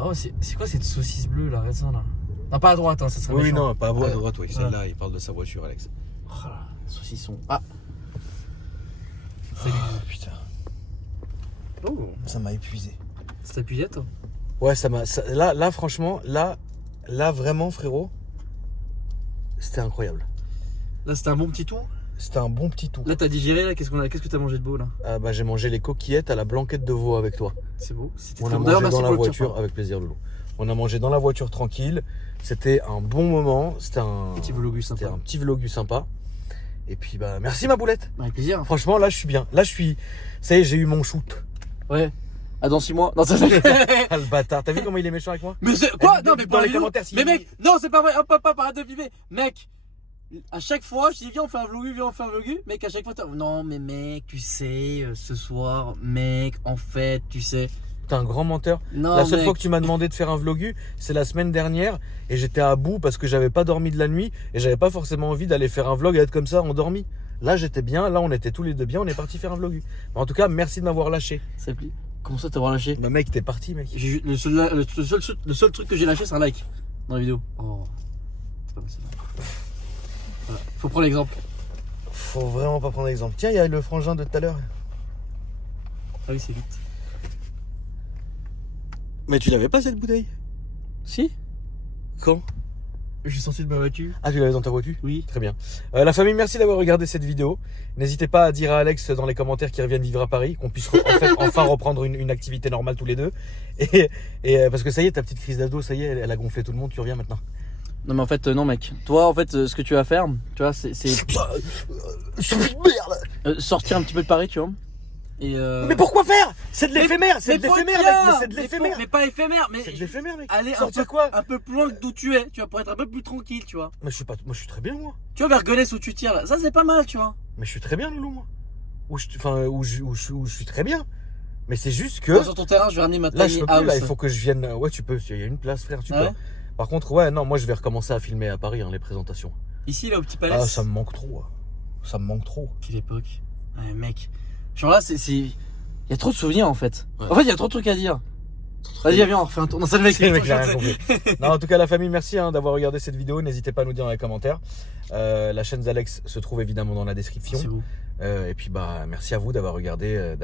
oh, c'est quoi cette saucisse bleue là? Regarde ça là. Non, pas à droite, hein, ça serait Oui, méchant. non, pas à droite, oui. Celle-là, il parle de sa voiture, Alex. Oh là, saucisson. Ah. Salut. Putain. Oh, Ça m'a épuisé. ça t'appuyait toi? Ouais, là, franchement, là, vraiment, frérot, c'était incroyable. Là, c'était un bon petit tout. C'était un bon petit tout. Là, t'as digéré, là, qu'est-ce que t'as mangé de beau là? Ah bah, j'ai mangé les coquillettes à la blanquette de veau avec toi. C'est beau. C'était On très a bon. D'ailleurs, mangé merci dans la pour le voiture, repas. avec plaisir, Loulou. On a mangé dans la voiture tranquille. C'était un bon moment. C'était un Petit vlogus sympa. C'était un petit vlogus sympa. Et puis, bah, merci ma boulette. Avec plaisir. Franchement, là, je suis bien. Là, ça y est, j'ai eu mon shoot. Ouais. Ah, dans 6 mois. Non, ça Ah, le bâtard. T'as vu comment il est méchant avec moi? Mais c'est quoi? Dans Non, mais les parlez-nous. commentaires, si- Mais mec, non, c'est pas vrai. Hop, arrête de filmer. Mec, à chaque fois, je dis viens, on fait un vlogu. Mec, à chaque fois, non, mais mec, tu sais, ce soir, mec, en fait, tu sais. T'es un grand menteur. Non, La seule mec. fois que tu m'as demandé de faire un vlogu, c'est la semaine dernière. Et j'étais à bout parce que j'avais pas dormi de la nuit. Et j'avais pas forcément envie d'aller faire un vlog et être comme ça, endormi. Là, j'étais bien. Là, on était tous les deux bien. On est parti faire un vlogu. En tout cas, merci de m'avoir lâché. Ça plie. Comment ça, t'avoir lâché? Bah, mec, t'es parti, mec. Le seul truc que j'ai lâché, c'est un like dans la vidéo. Oh. C'est pas possible. Voilà. Faut prendre l'exemple. Faut vraiment pas prendre exemple. Tiens, il y a le frangin de tout à l'heure. Ah oui, c'est vite. Mais tu l'avais pas cette bouteille? Si? Quand? J'ai sorti de ma voiture. Ah, tu l'avais dans ta voiture? Oui. Très bien. La famille, merci d'avoir regardé cette vidéo. N'hésitez pas à dire à Alex dans les commentaires qu'il revienne vivre à Paris, qu'on puisse enfin reprendre une activité normale tous les deux. Et parce que ça y est, ta petite crise d'ado, ça y est, elle a gonflé tout le monde, tu reviens maintenant. Non, mais en fait, non, mec. Toi, en fait, ce que tu vas faire, tu vois, c'est Merde. sortir un petit peu de Paris, tu vois. Et Mais pourquoi faire? C'est de l'éphémère, c'est de mais l'éphémère, bien, mec, mais c'est de l'éphémère. Mais pas éphémère, mais C'est de l'éphémère, mec. aller Sortir quoi? un peu plus loin que d'où tu es, tu vois, pour être un peu plus tranquille, tu vois. Mais moi je suis très bien, moi. Tu vois, vers Gonesse où tu tires là, ça c'est pas mal, tu vois. Mais je suis très bien, Loulou, moi. Où je suis très bien. Mais c'est juste que. Moi, sur ton terrain, je vais ramener ma Là, je tiny peux plus, là, house. il faut que je vienne. Ouais, tu peux, il y a une place, frère, tu Ah ouais? peux. Par contre, ouais, non, moi je vais recommencer à filmer à Paris, hein, les présentations. Ici, là, au Petit Palais. Ah, ça me manque trop. Ça me manque trop. Quelle époque. Ouais, mec. Genre là, il y a trop de souvenirs en fait. Ouais. En fait, il y a trop de trucs à dire. Vas-y, viens, on refait un tour. Non, ça le mec, Le mec, il a rien compris. Non, en tout cas, la famille, merci d'avoir regardé cette vidéo. N'hésitez pas à nous dire dans les commentaires. La chaîne d'Alex se trouve évidemment dans la description. C'est beau. Et puis, bah, merci à vous d'avoir regardé,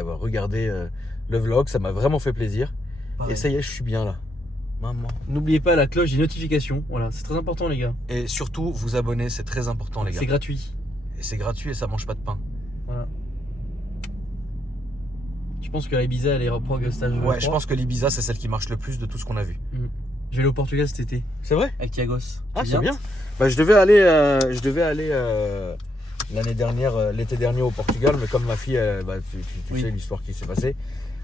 le vlog. Ça m'a vraiment fait plaisir. Pareil. Et ça y est, je suis bien là. Maman. N'oubliez pas la cloche des notifications. Voilà, c'est très important, les gars. Et surtout, vous abonner, c'est très important, les gars. C'est gratuit. Et c'est gratuit et ça mange pas de pain. Voilà. Je pense que la Ibiza, elle est reprog stage. Ouais, je pense que l'Ibiza, c'est celle qui marche le plus de tout ce qu'on a vu. Je vais aller au Portugal cet été C'est vrai? avec Tiagos. Ah, Tu c'est viens bien. Bah, je devais aller l'année dernière, l'été dernier au Portugal, mais comme ma fille, bah, tu Oui. sais l'histoire qui s'est passée,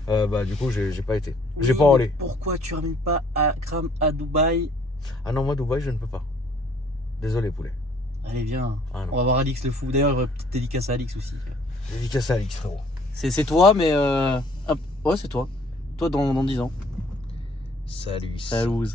bah, du coup, j'ai pas été. Oui, J'ai pas allé. Pourquoi tu ramènes pas Akram à Dubaï? Ah non, moi, Dubaï, je ne peux pas. Désolé, poulet. Allez, viens. Ah On non. va voir Alix le fou. D'ailleurs, petite dédicace à Alix aussi. Dédicace à Alix, frérot. C'est toi, mais. Ouais, c'est toi. Toi dans 10 ans. Salut. Salut.